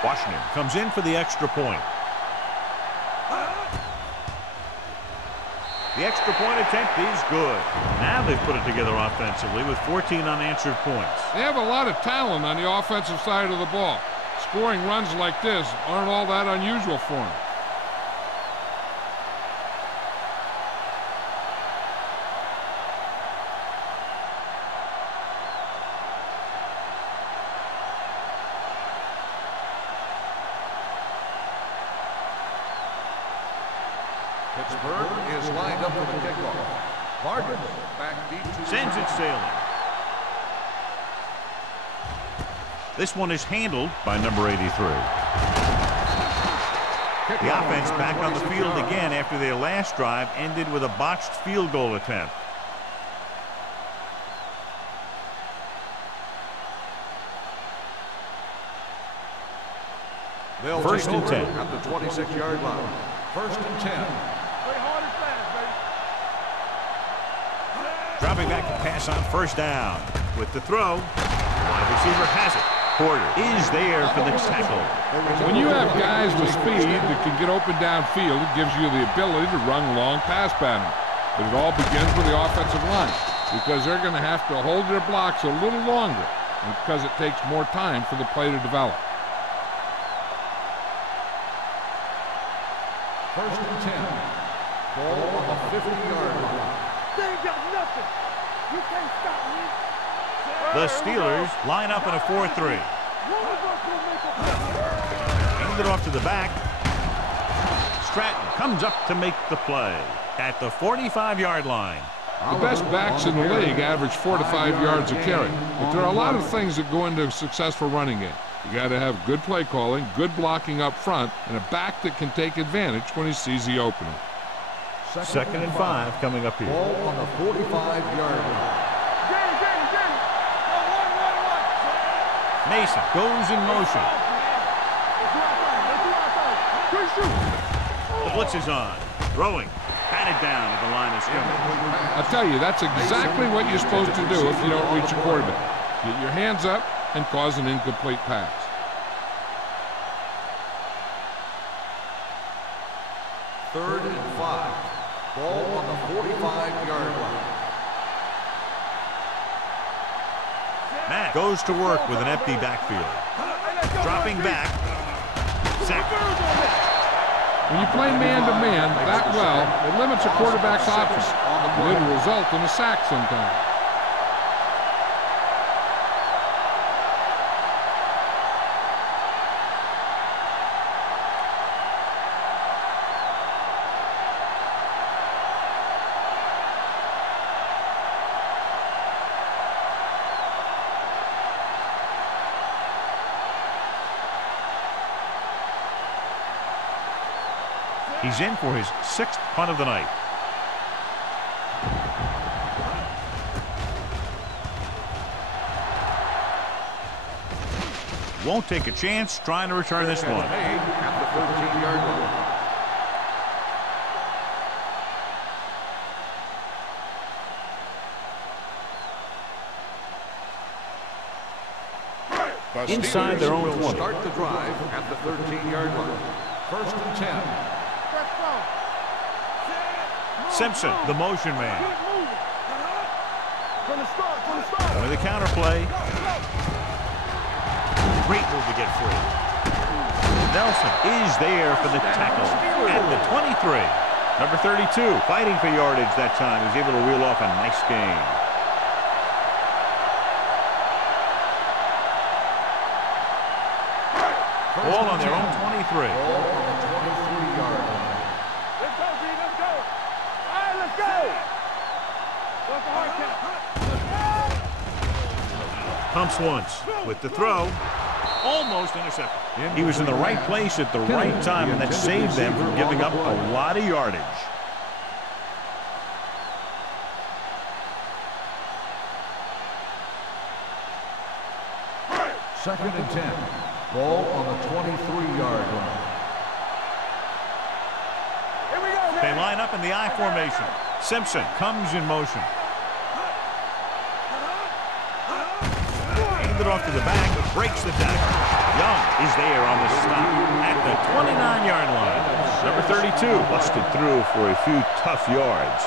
Washington comes in for the extra point. The extra point attempt is good. Now they've put it together offensively with 14 unanswered points. They have a lot of talent on the offensive side of the ball. Scoring runs like this aren't all that unusual for them. Pittsburgh is lined up for the kickoff. Vargas back deep to Sends it sailing. This one is handled by number 83. Kick The off offense return, back on the 26 field yards. again after their last drive ended with a botched field goal attempt. They'll First take and over 10. at the 26-yard line. First and 10. Play hard and fast, baby. Dropping back to pass on first down. With the throw, wide receiver has it. Porter is there for the tackle. When you have guys with speed that can get open downfield, it gives you the ability to run long pass patterns. But it all begins with the offensive line because they're going to have to hold their blocks a little longer and because it takes more time for the play to develop. First and 10. Ball on the 50-yard line. They ain't got nothing. You can't stop me. The Steelers line up in a 4-3. Hand it off to the back. Stratton comes up to make the play at the 45-yard line. The best backs in the league average 4 to 5 yards a carry. But there are a lot of things that go into a successful running game. You got to have good play calling, good blocking up front, and a back that can take advantage when he sees the opening. Second and 5 coming up here. Ball on the 45-yard line. Mason goes in motion. The blitz is on. Throwing. Batted down at the line of scrimmage. I tell you, that's exactly what you're supposed to do if you don't reach a quarterback. Get your hands up and cause an incomplete pass. Third and 5. Ball on the 45-yard line. Matt goes to work with an empty backfield. Dropping back. Sack. When you play man-to-man that well, it limits a quarterback's options. It'll result in a sack sometimes. He's in for his 6th punt of the night. Won't take a chance trying to return this one. At the 13-yard line. The Inside Steelers their own will 20. start the drive at the 13-yard line. First and 10. Simpson, the motion man. From the start. With the counter play. Great move to get free. Nelson is there for the tackle at the 23. Number 32, fighting for yardage that time. He's able to reel off a nice gain. Ball on their own 23. Ball on the 23-yard line. Let's go, B. Let's go. All right, let's go. What's the hard count? Pumps once with the throw. Almost intercepted. He was in the right place at the right time, and that saved them from giving up a lot of yardage. Second and 10. Ball on the 23-yard line. Here we go, They man. line up in the I formation. Simpson comes in motion. Handed off to the back, breaks the tackle. Young is there on the stop at the 29-yard line. Number 32 busted through for a few tough yards.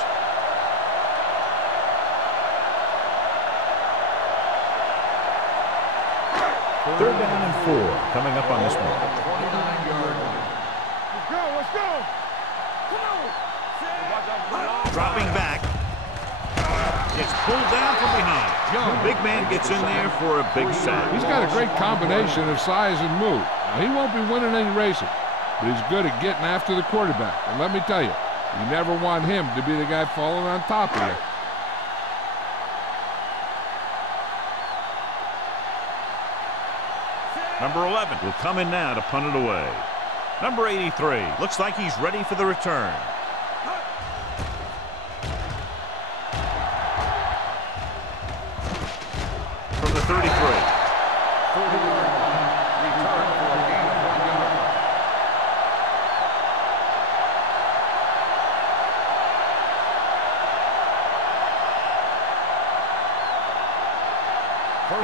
Third down and 4 coming up on this one. 29-yard line. Let's go, let's go. Come on. Dropping back. Gets pulled down from behind. Young, big man gets in there for a big sack. He's got a great combination of size and move. Now, he won't be winning any races, but he's good at getting after the quarterback. And let me tell you, you never want him to be the guy falling on top of you. Number 11 will come in now to punt it away. Number 83. Looks like he's ready for the return. From the 33. 40-yard line. Return for a gain of 1 yard.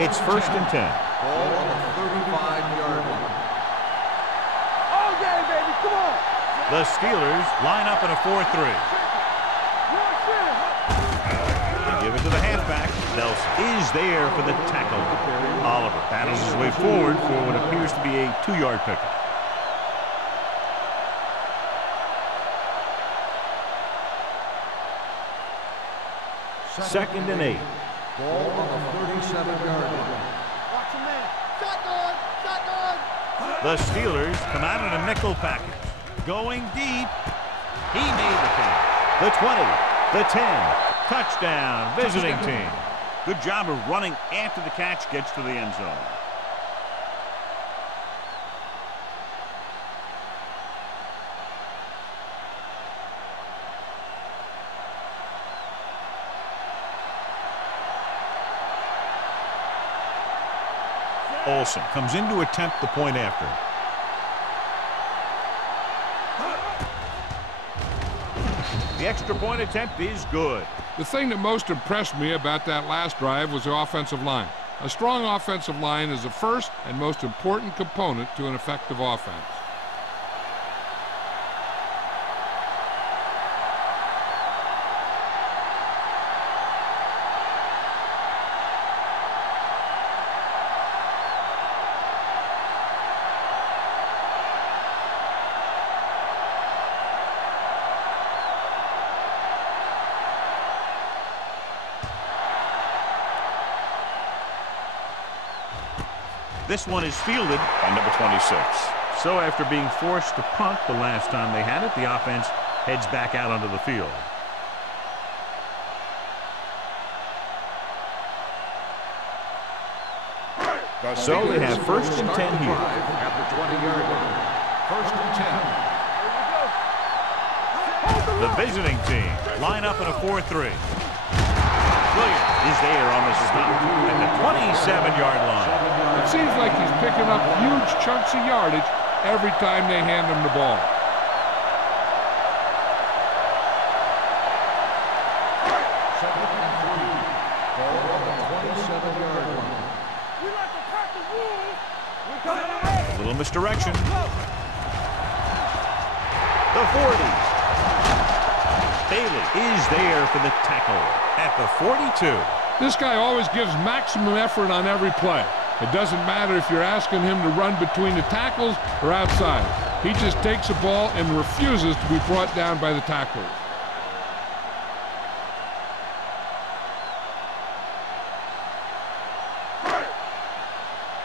It's first and 10. Ball on the 35-yard line. All day, baby, come on. The Steelers line up in a 4-3. They give it to the halfback. Nels is there for the tackle. Oliver battles his way forward for what appears to be a 2-yard pickup. Second and 8. Ball on the 37-yard line. Watch him, man. Shotgun, shotgun. The Steelers come out in a nickel package. Going deep. He made the catch. The 20, the 10. Touchdown, visiting team. Good job of running after the catch gets to the end zone. Olsen comes in to attempt the point after. The extra point attempt is good. The thing that most impressed me about that last drive was the offensive line. A strong offensive line is the first and most important component to an effective offense. This one is fielded by number 26. So after being forced to punt the last time they had it, the offense heads back out onto the field. So they have first and 10 here. At the 20-yard line. First and 10. The visiting team line up in a 4-3. Williams is there on the stop at the 27-yard line. It seems like he's picking up huge chunks of yardage every time they hand him the ball. Second and 3. Ball on the 27-yard line. We like to crack the rules. We coming away. A little misdirection. The 40. Bailey is there for the tackle at the 42. This guy always gives maximum effort on every play. It doesn't matter if you're asking him to run between the tackles or outside. He just takes the ball and refuses to be brought down by the tacklers.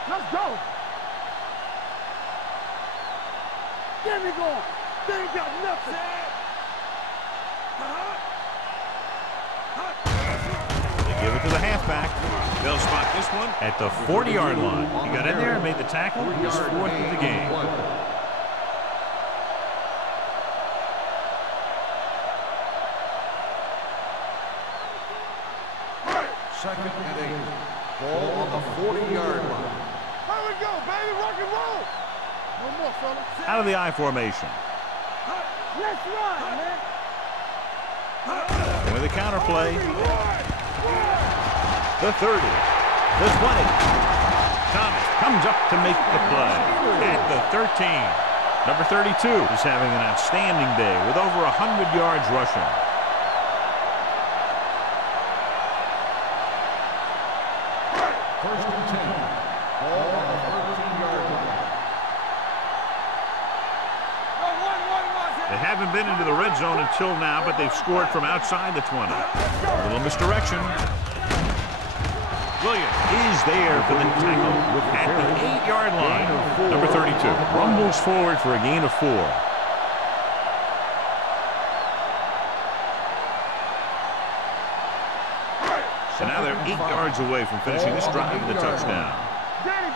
Let's go. There we go. They ain't got nothing. Give it to the halfback. They'll spot this one at the 40-yard line. He got in there and made the tackle. His fourth of the game. Second and 8. Ball on the 40-yard line. Here we go, baby. Rock and roll. No more, fellas. Out of the I formation. Let's run, man. And with a counter play. The 30. The 20. Thomas comes up to make the play at the 13. Number 32 is having an outstanding day with over 100 yards rushing. First and 10. Ball on the 13-yard line. They haven't been into the red zone until now, but they've scored from outside the 20. A little misdirection. Williams is there for the tackle at the 8-yard line. Number 32 rumbles forward for a gain of 4. So now they're 8 yards away from finishing this drive with a touchdown. Danny.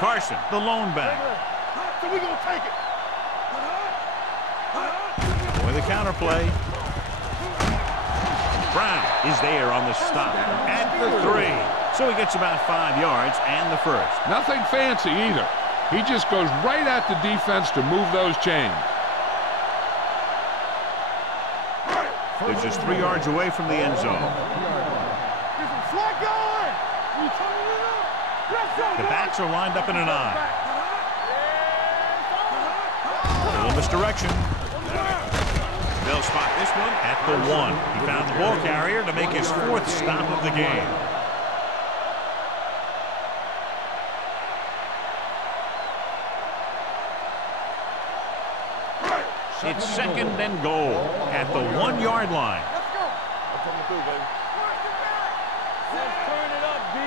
Carson, the lone back. So we gonna take it. With a counter play. Brown is there on the stop at the 3. So he gets about 5 yards and the first. Nothing fancy either. He just goes right at the defense to move those chains. They're just 3 yards away from the end zone. The backs are lined up in an I. A little misdirection. They'll spot this one at the 1. He found the ball carrier to make his 4th stop of the game. It's 2nd and goal at the 1-yard line. Let's go. I'm coming through, baby. Let's turn it up, B.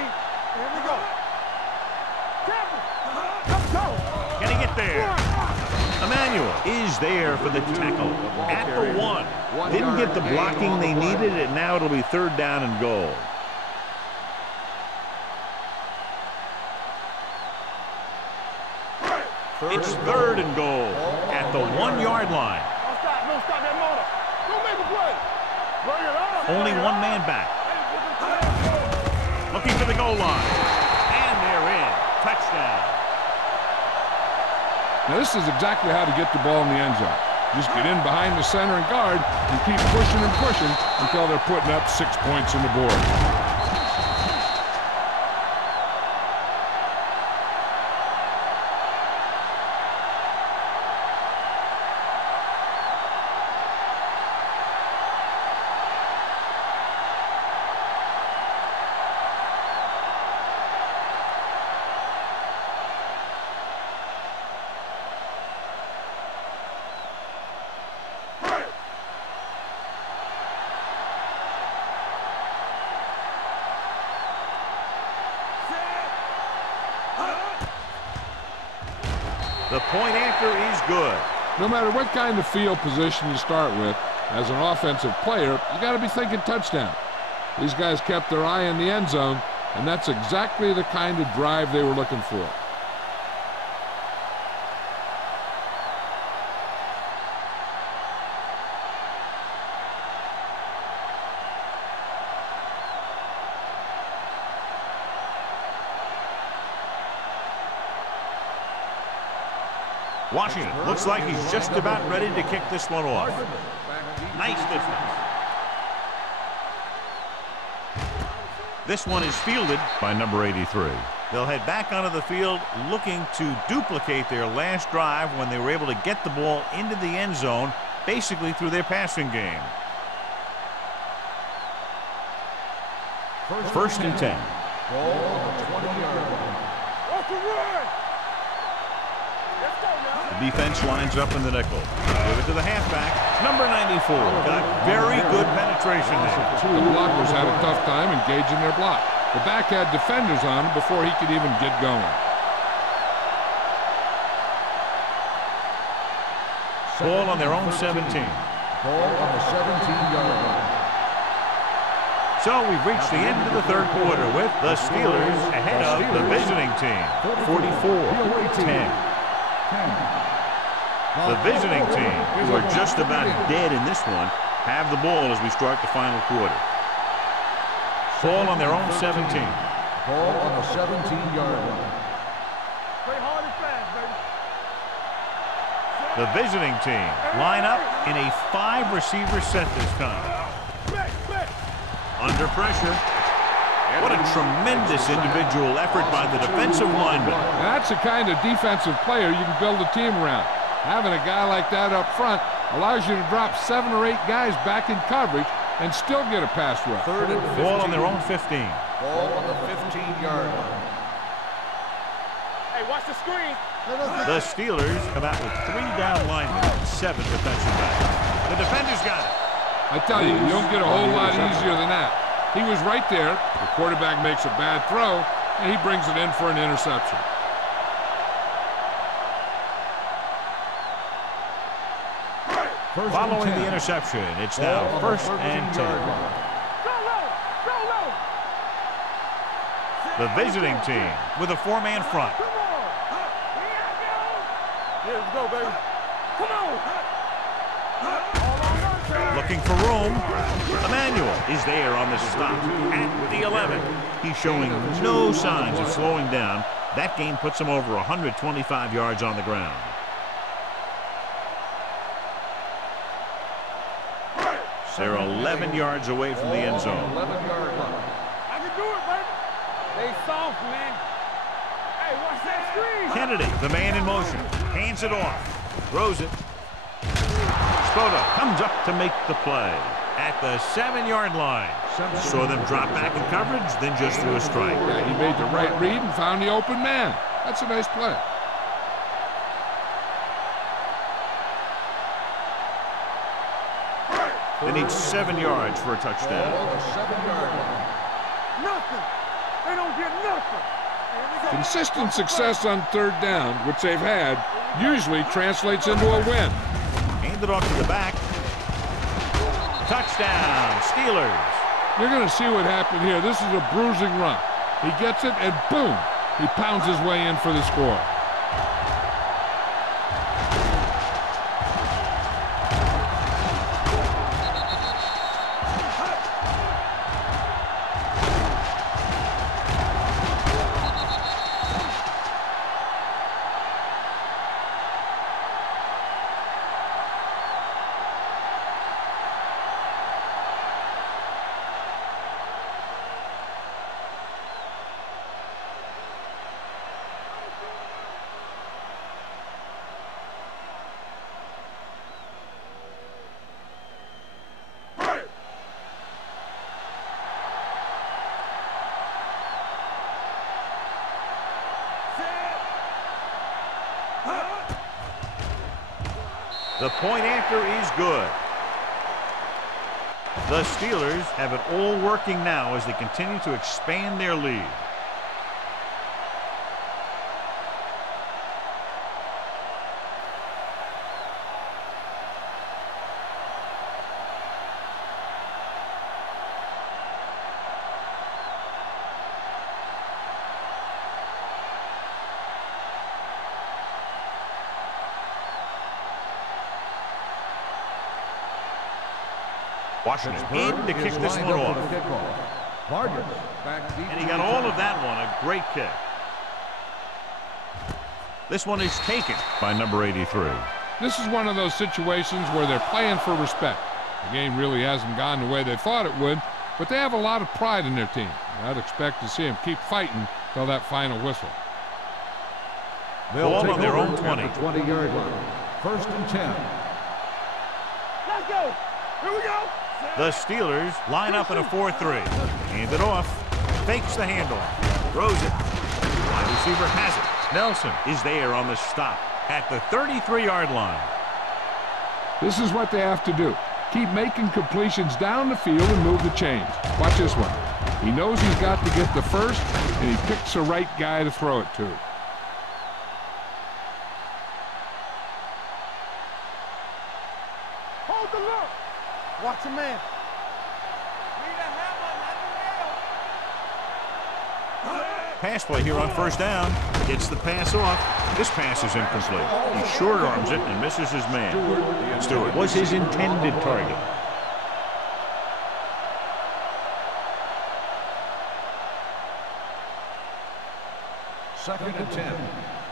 Here we go. Let's go. Can he get there? Emmanuel is there for the tackle at the 1. Didn't get the blocking they needed, and now it'll be 3rd down and goal. It's 3rd and goal at the 1-yard line. No, stop that motor. Go make a play. Bring it on. Only 1 man back. Looking for the goal line. And they're in. Touchdown. Now this is exactly how to get the ball in the end zone. Just get in behind the center and guard and keep pushing and pushing until they're putting up 6 points on the board. The point after is good. No matter what kind of field position you start with, as an offensive player, you got to be thinking touchdown. These guys kept their eye on the end zone, and that's exactly the kind of drive they were looking for. Washington looks like he's just about ready to kick this one off. Nice defense. This one is fielded by number 83. They'll head back onto the field looking to duplicate their last drive when they were able to get the ball into the end zone, basically through their passing game. 1st and 10. Ball on the 20-yard line. Off the run. Let's go now. The defense lines up in the nickel. Give it to the halfback. Number 94 got very good penetration there. The blockers had a tough time engaging their block. The back had defenders on him before he could even get going. Ball on their own 17. Ball on the 17-yard line. So we've reached the end of the 3rd quarter with the Steelers ahead of the visiting team, 44-10. The visiting team, who are just about dead in this one, have the ball as we start the final quarter. Ball on their own 17. Ball on the 17-yard line. Play hard and fast, baby. The visiting team line up in a 5-receiver set this time. Under pressure. What a tremendous individual effort by the defensive lineman. That's the kind of defensive player you can build a team around. Having a guy like that up front allows you to drop 7 or 8 guys back in coverage and still get a pass rush. 3rd and 15. Ball on their own 15. Ball on the 15-yard line. Hey, watch the screen. The Steelers come out with 3 down linemen and 7 defensive backs. The defenders got it. I tell you, you don't get a whole lot easier than that. He was right there. The quarterback makes a bad throw, and he brings it in for an interception. Following the interception, it's now 1st and 10. The visiting team with a 4-man front. Yeah, let's go, baby. Come on. Looking for room. Emmanuel is there on the stop at the 11. He's showing no signs of slowing down. That gain puts him over 125 yards on the ground. They're 11 yards away from the end zone. 11-yard line. I can do it, baby. They soft, man. Hey, watch that screen. Kennedy, the man in motion, hands it off, throws it. Spoto comes up to make the play at the 7-yard line. Saw them drop back in coverage, then just threw a strike. Yeah, he made the right read and found the open man. That's a nice play. They need 7 yards for a touchdown. Ball on the 7-yard line. Nothing. They don't get nothing. Consistent success on third down, which they've had, usually translates into a win. Hand it off to the back. Touchdown, Steelers. You're going to see what happened here. This is a bruising run. He gets it, and boom, he pounds his way in for the score. The point after is good. The Steelers have it all working now as they continue to expand their lead. Washington in to kick this one off. Vargas back deep. And he got all of that one. A great kick. This one is taken by number 83. This is one of those situations where they're playing for respect. The game really hasn't gone the way they thought it would, but they have a lot of pride in their team. I'd expect to see them keep fighting till that final whistle. They'll take on their own 20. 20-yard line. 1st and 10. Let's go. Here we go. The Steelers line up in a 4-3. Hand it off. Fakes the handoff. Throws it. Wide receiver has it. Nelson is there on the stop at the 33-yard line. This is what they have to do. Keep making completions down the field and move the chains. Watch this one. He knows he's got to get the first, and he picks the right guy to throw it to. Hold the look. Watch a man. Pass play here on 1st down. Gets the pass off. This pass is incomplete. He short arms it and misses his man. Stewart was his intended target. Second and 10.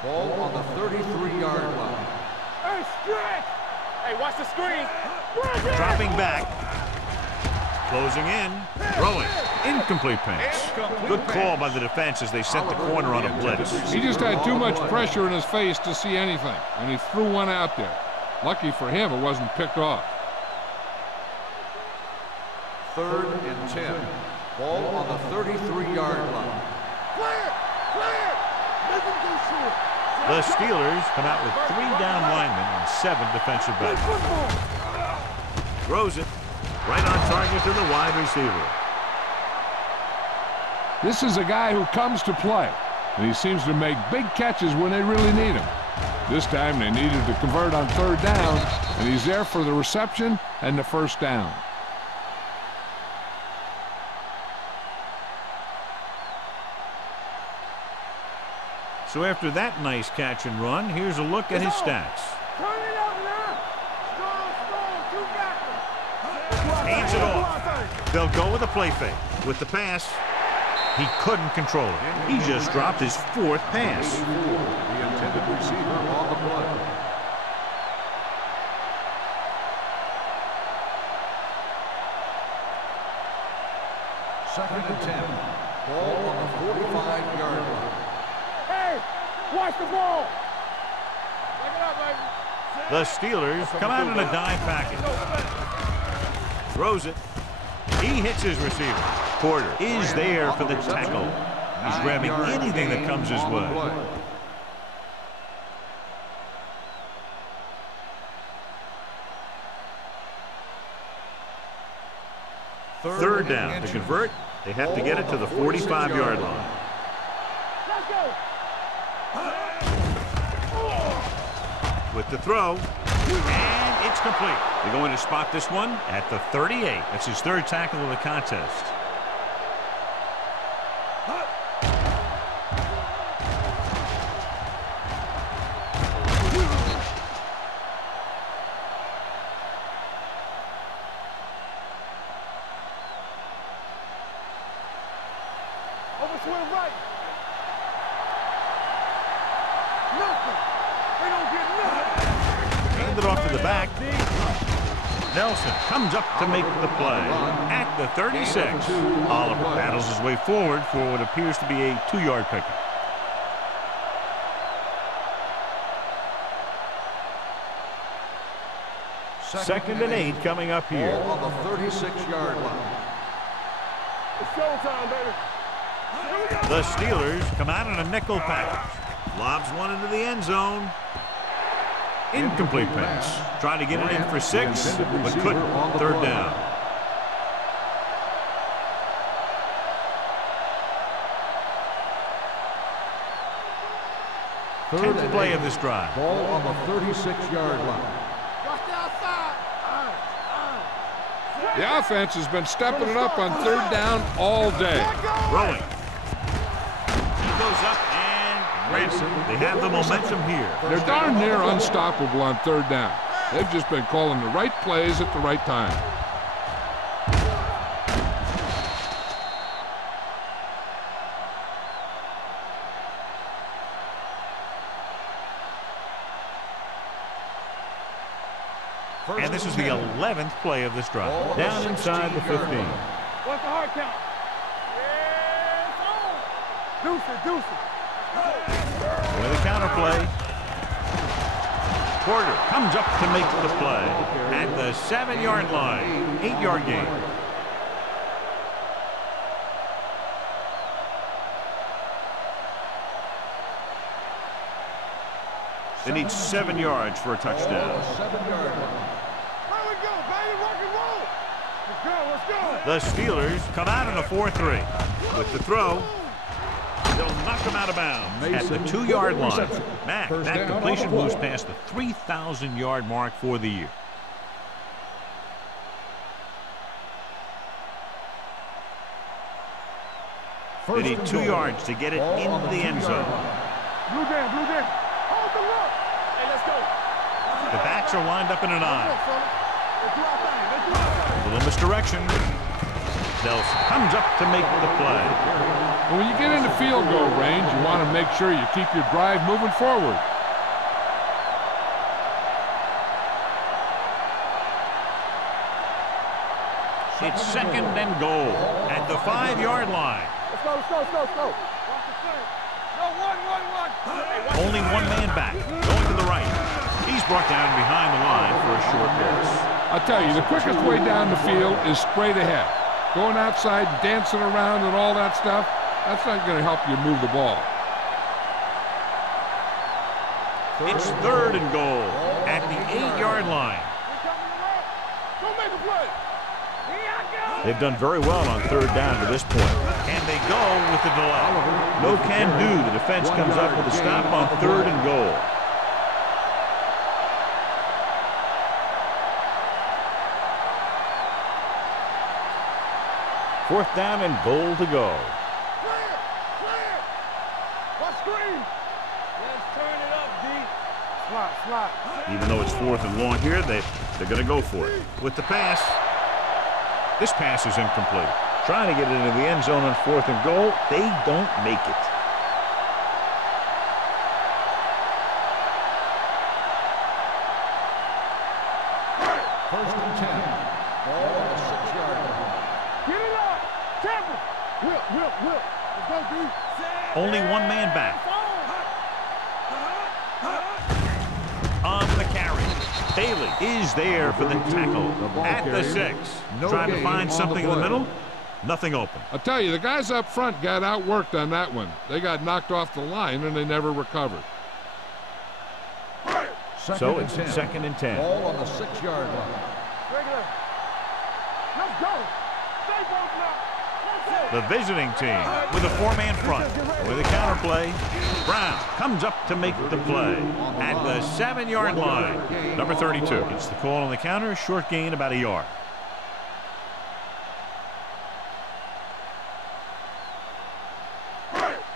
Ball on the 33-yard line. Hey, stretch. Hey, watch the screen. Dropping back. Closing in. Throwing. Incomplete pass. Good call by the defense as they sent the corner on a blitz. He just had too much pressure in his face to see anything, and he threw one out there. Lucky for him, it wasn't picked off. 3rd and 10. Ball on the 33-yard line. Clear. Clear. Make him go short. The Steelers come out with 3 down linemen and 7 defensive Play backs. football. Throws it. Right on target to the wide receiver. This is a guy who comes to play, and he seems to make big catches when they really need him. This time they needed to convert on 3rd down, and he's there for the reception and the 1st down. So after that nice catch and run, here's a look at his stats. Turn it up now. Strong, two backers. Hands it off. They'll go with a play fake. With the pass, he couldn't control it. He just dropped his 4th pass. The intended receiver on the play. Second and 10. Ball on the 45-yard line. Hey, watch the ball. Take it up, baby. The Steelers come out in a dime package. Throws it. He hits his receiver. Porter is there for the tackle. He's grabbing anything that comes his way. Third down. To convert, they have to get it to the 45-yard line. Let's go. With the throw, and it's complete. They're going to spot this one at the 38. That's his 3rd tackle of the contest. Overswing right. Nothing. They don't get nothing. Hand it off to the back. Nelson comes up to make the play at the 36. Oliver battles his way forward for what appears to be a 2-yard pickup. Second and 8 coming up here. Ball on the 36-yard line. It's showtime, baby. The Steelers come out in a nickel package. Lobs one into the end zone. Incomplete pass. Trying to get it in for 6, but couldn't. 3rd down. Tenth play of this drive. Ball on the 36-yard line. Watch the outside. The offense has been stepping it up on 3rd down all day. Throwing. He goes up and grabs it. They have the momentum here. They're darn near unstoppable on 3rd down. They've just been calling the right plays at the right time. And this is the 11th play of this drive. Down inside the 15. What's the hard count? Yeah, deuce it. With a counter play. Porter comes up to make the play at the 7-yard line. 8-yard gain. They need 7 yards for a touchdown. 7-yard line. There we go, baby. Rock and roll. Let's go. The Steelers come out in a 4-3. With the throw, they'll knock him out of bounds at the 2-yard line. Mack, that completion moves past the 3,000-yard mark for the year. They need 2 yards to get it into the end zone. Blue down. Hold the rook. Hey, let's go. The backs are lined up in an eye. Let's do our thing. A little misdirection. Nelson comes up to make the play. And when you get into field goal range, you want to make sure you keep your drive moving forward. It's 2nd and goal at the 5-yard line. Let's go. Watch the thing. No, one. Only one man back, going to the right. He's brought down behind the line for a short pass. I'll tell you, the quickest way down the field is straight ahead. Going outside, dancing around and all that stuff, that's not going to help you move the ball. It's 3rd and goal at the 8-yard line. Go make a play. They've done very well on 3rd down to this point. And they go with the delay. No can do. The defense comes up with a stop on 3rd and goal. Fourth down and goal to go. Clear. Watch screen. Even though it's 4th and long here, they're going to go for it. With the pass, this pass is incomplete. Trying to get it into the end zone on 4th and goal. They don't make it. First and 10. Ball on the 6-yard line. Get it up. Temple. Whip. Let's go, D. Only one man back. On the carry. Bailey is there for the tackle at the 6. Trying to find something in the middle. Nothing open. I'll tell you, the guys up front got outworked on that one. They got knocked off the line and they never recovered. So it's 2nd and 10. Ball on the 6-yard line. Regular. Let's go. Stay both now. The visiting team with a 4-man front. With a counter play. Brown comes up to make the play at the 7-yard line. Number 32 gets the call on the counter. Short gain, about a yard.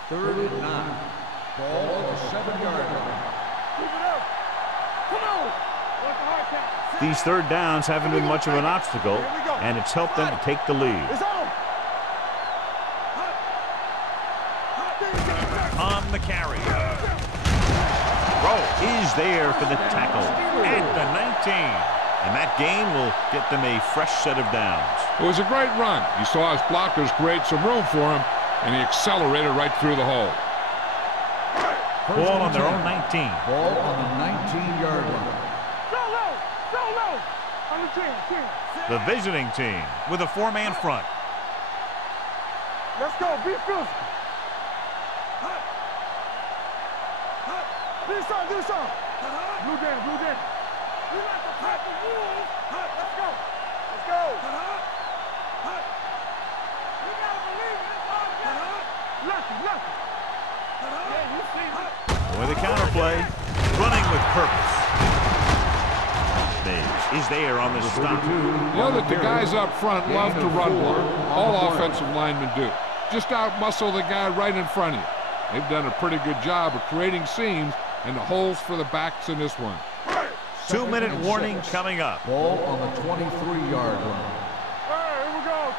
Third and 9. Ball on the 7-yard line. Keep it up. Come on. What's the hard count? These third downs haven't been much of an obstacle, and it's helped them to take the lead. It's on. On the carry. Rowe is there for the tackle at the 19. And that gain will get them a fresh set of downs. It was a great run. You saw his blockers create some room for him, and he accelerated right through the hole. Ball on their own 19. Ball on the 19-yard line. So low. On the 10. The visiting team with a 4-man front. Let's go. Be physical. Do some. Blue down. We like to pack the rules. Let's go. We gotta believe it. It's all good. Lucky. Yeah, you see it. With a counter play, running with purpose. Mays is there on the stop. You know that the guys up front love to run block. All offensive linemen do. Just out-muscle the guy right in front of you. They've done a pretty good job of creating seams and the holes for the backs in this one. 2-minute warning coming up. Ball on the 23-yard line. All right, here we go.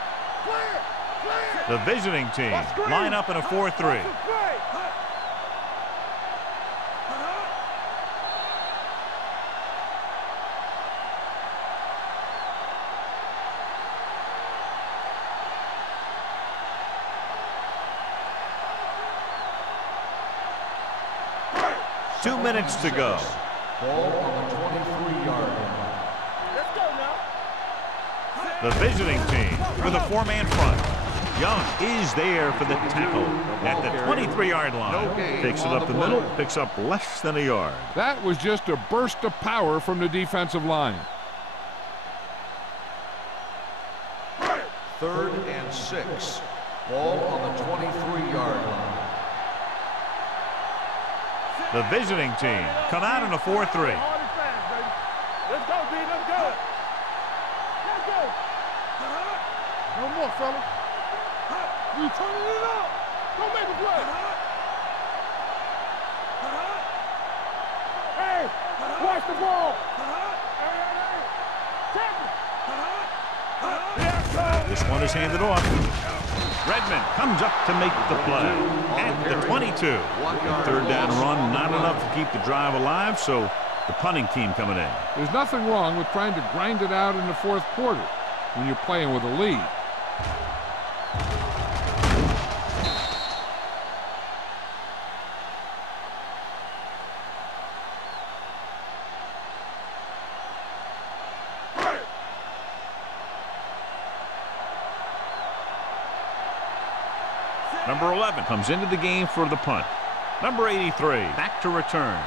Clear. The visiting team line up in a 4-3. 2 minutes to go. Ball on the 23-yard line. Let's go now. The visiting team with a 4-man front. Young is there for the tackle at the 23-yard line. Takes it up the middle, picks up less than a yard. That was just a burst of power from the defensive line. 3rd and 6. Ball on the 23-yard line. The visiting team come out in a 4-3. Let's go, D. Let's go. No more, fella. You turning it up. Don't make a play. Hey, watch the ball. This one is handed off. Redmond comes up to make the play at the 22. Third down run, not enough to keep the drive alive, so the punting team coming in. There's nothing wrong with trying to grind it out in the 4th quarter when you're playing with a lead. Number 11 comes into the game for the punt. Number 83 back to return.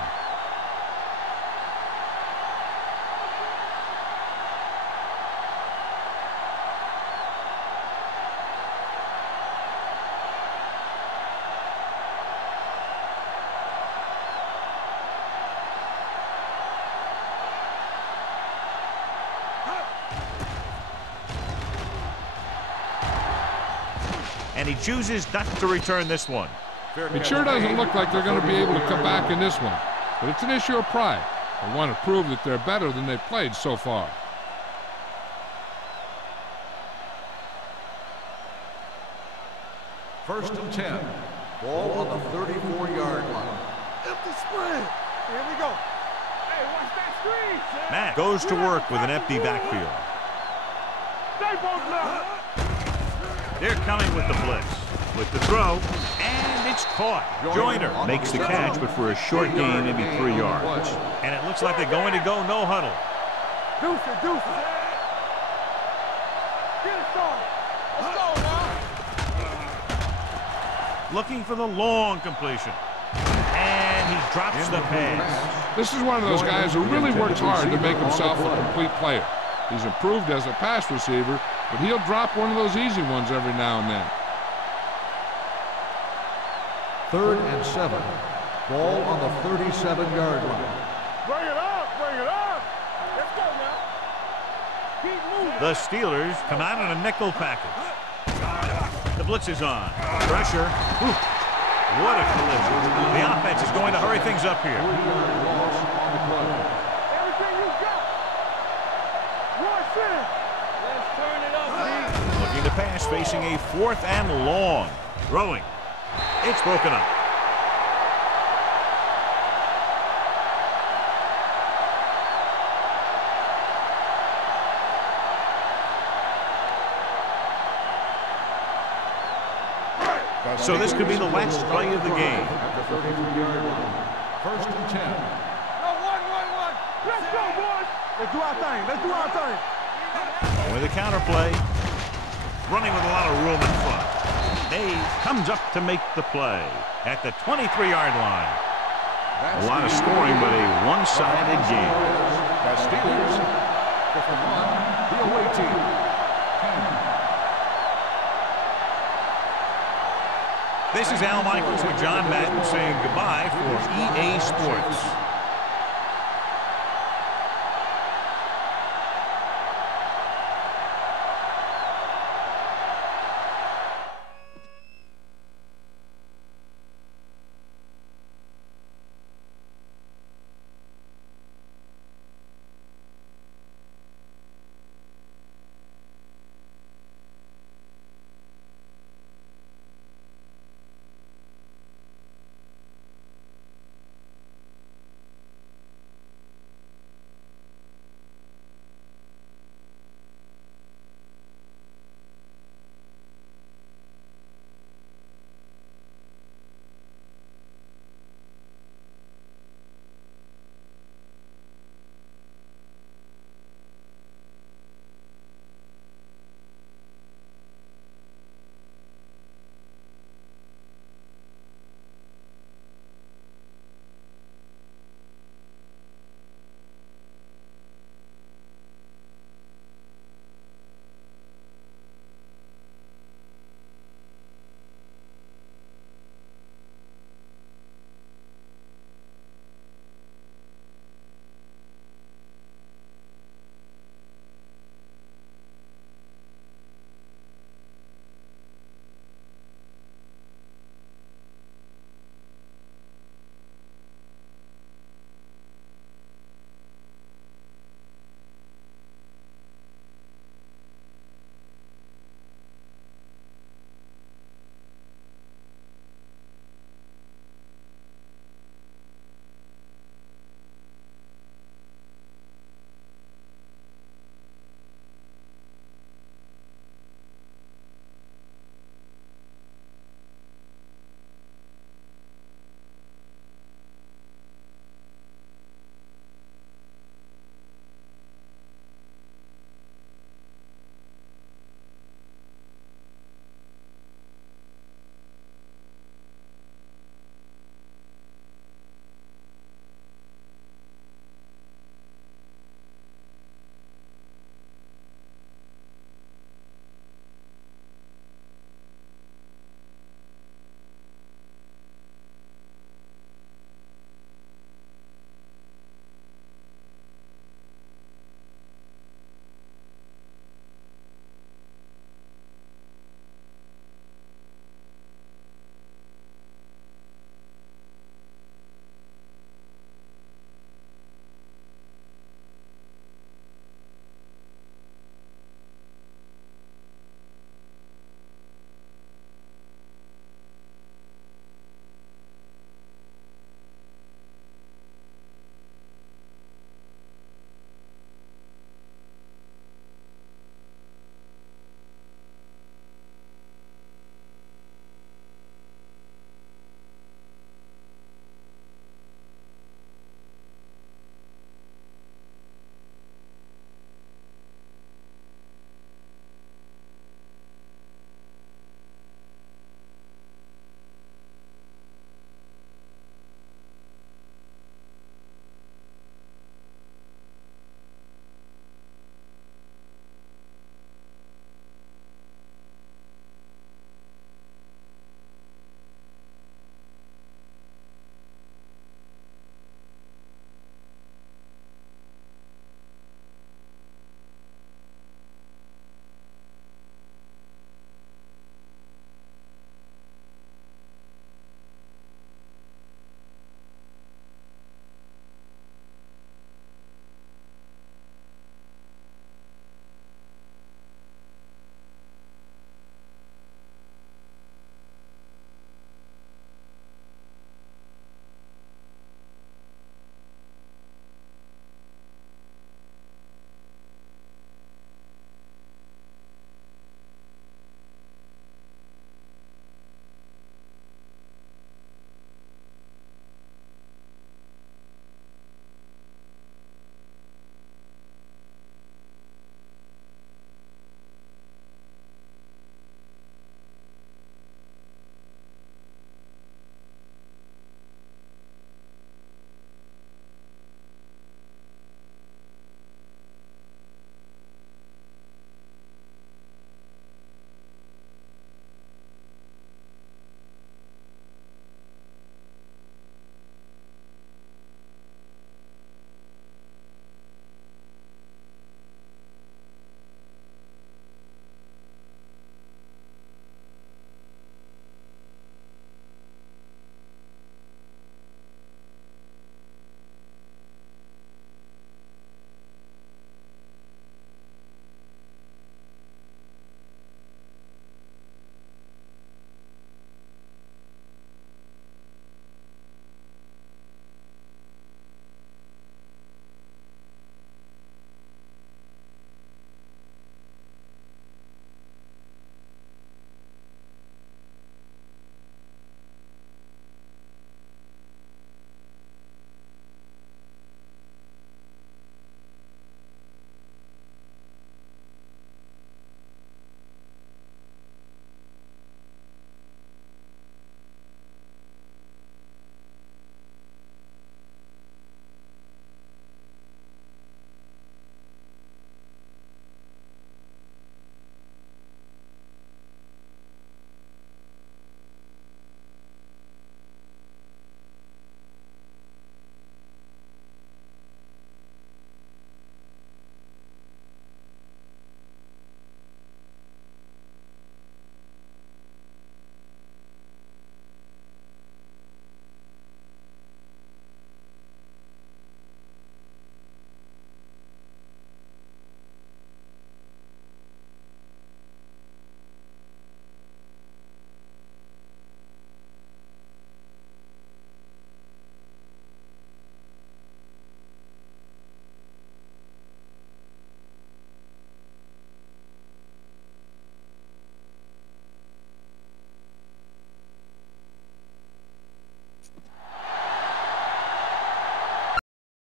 And he chooses not to return this one. It sure doesn't look like they're going to be able to come back in this one. but it's an issue of pride. They want to prove that they're better than they've played so far. First and 10. Ball on the 34-yard line. Empty spread. Here we go. Hey, watch that screen, son. Matt goes to work with an empty backfield. Stay both now. They're coming with the blitz. With the throw, and it's caught. Joyner makes the catch, but for a short gain, maybe 3 yards. And it looks like they're going to go no huddle. Deuce it, deuce it. Get it started. Let's go now. Looking for the long completion. And he drops the pass. This is one of those guys who really works hard to make himself a complete player. He's improved as a pass receiver, but he'll drop one of those easy ones every now and then. 3rd and 7. Ball on the 37-yard line. Bring it up, bring it up. Let's go now. Keep moving. The Steelers come out in a nickel package. The blitz is on. Pressure. Whew. What a collision. The offense is going to hurry things up here. Everything you got. Rush in. Let's turn it up, Lee. Looking to pass, facing a 4th and long. Throwing. It's broken up. So this could be the last play of the game. At the 33-yard line. 1st and 10. No, one. Let's go, boys. Let's do our thing. Let's do our thing. With a counter play. Running with a lot of room in front. Dave comes up to make the play at the 23-yard line. A lot of scoring, but a one-sided game. The Steelers, 51, the away team, 10. This is Al Michaels with John Madden saying goodbye for EA Sports.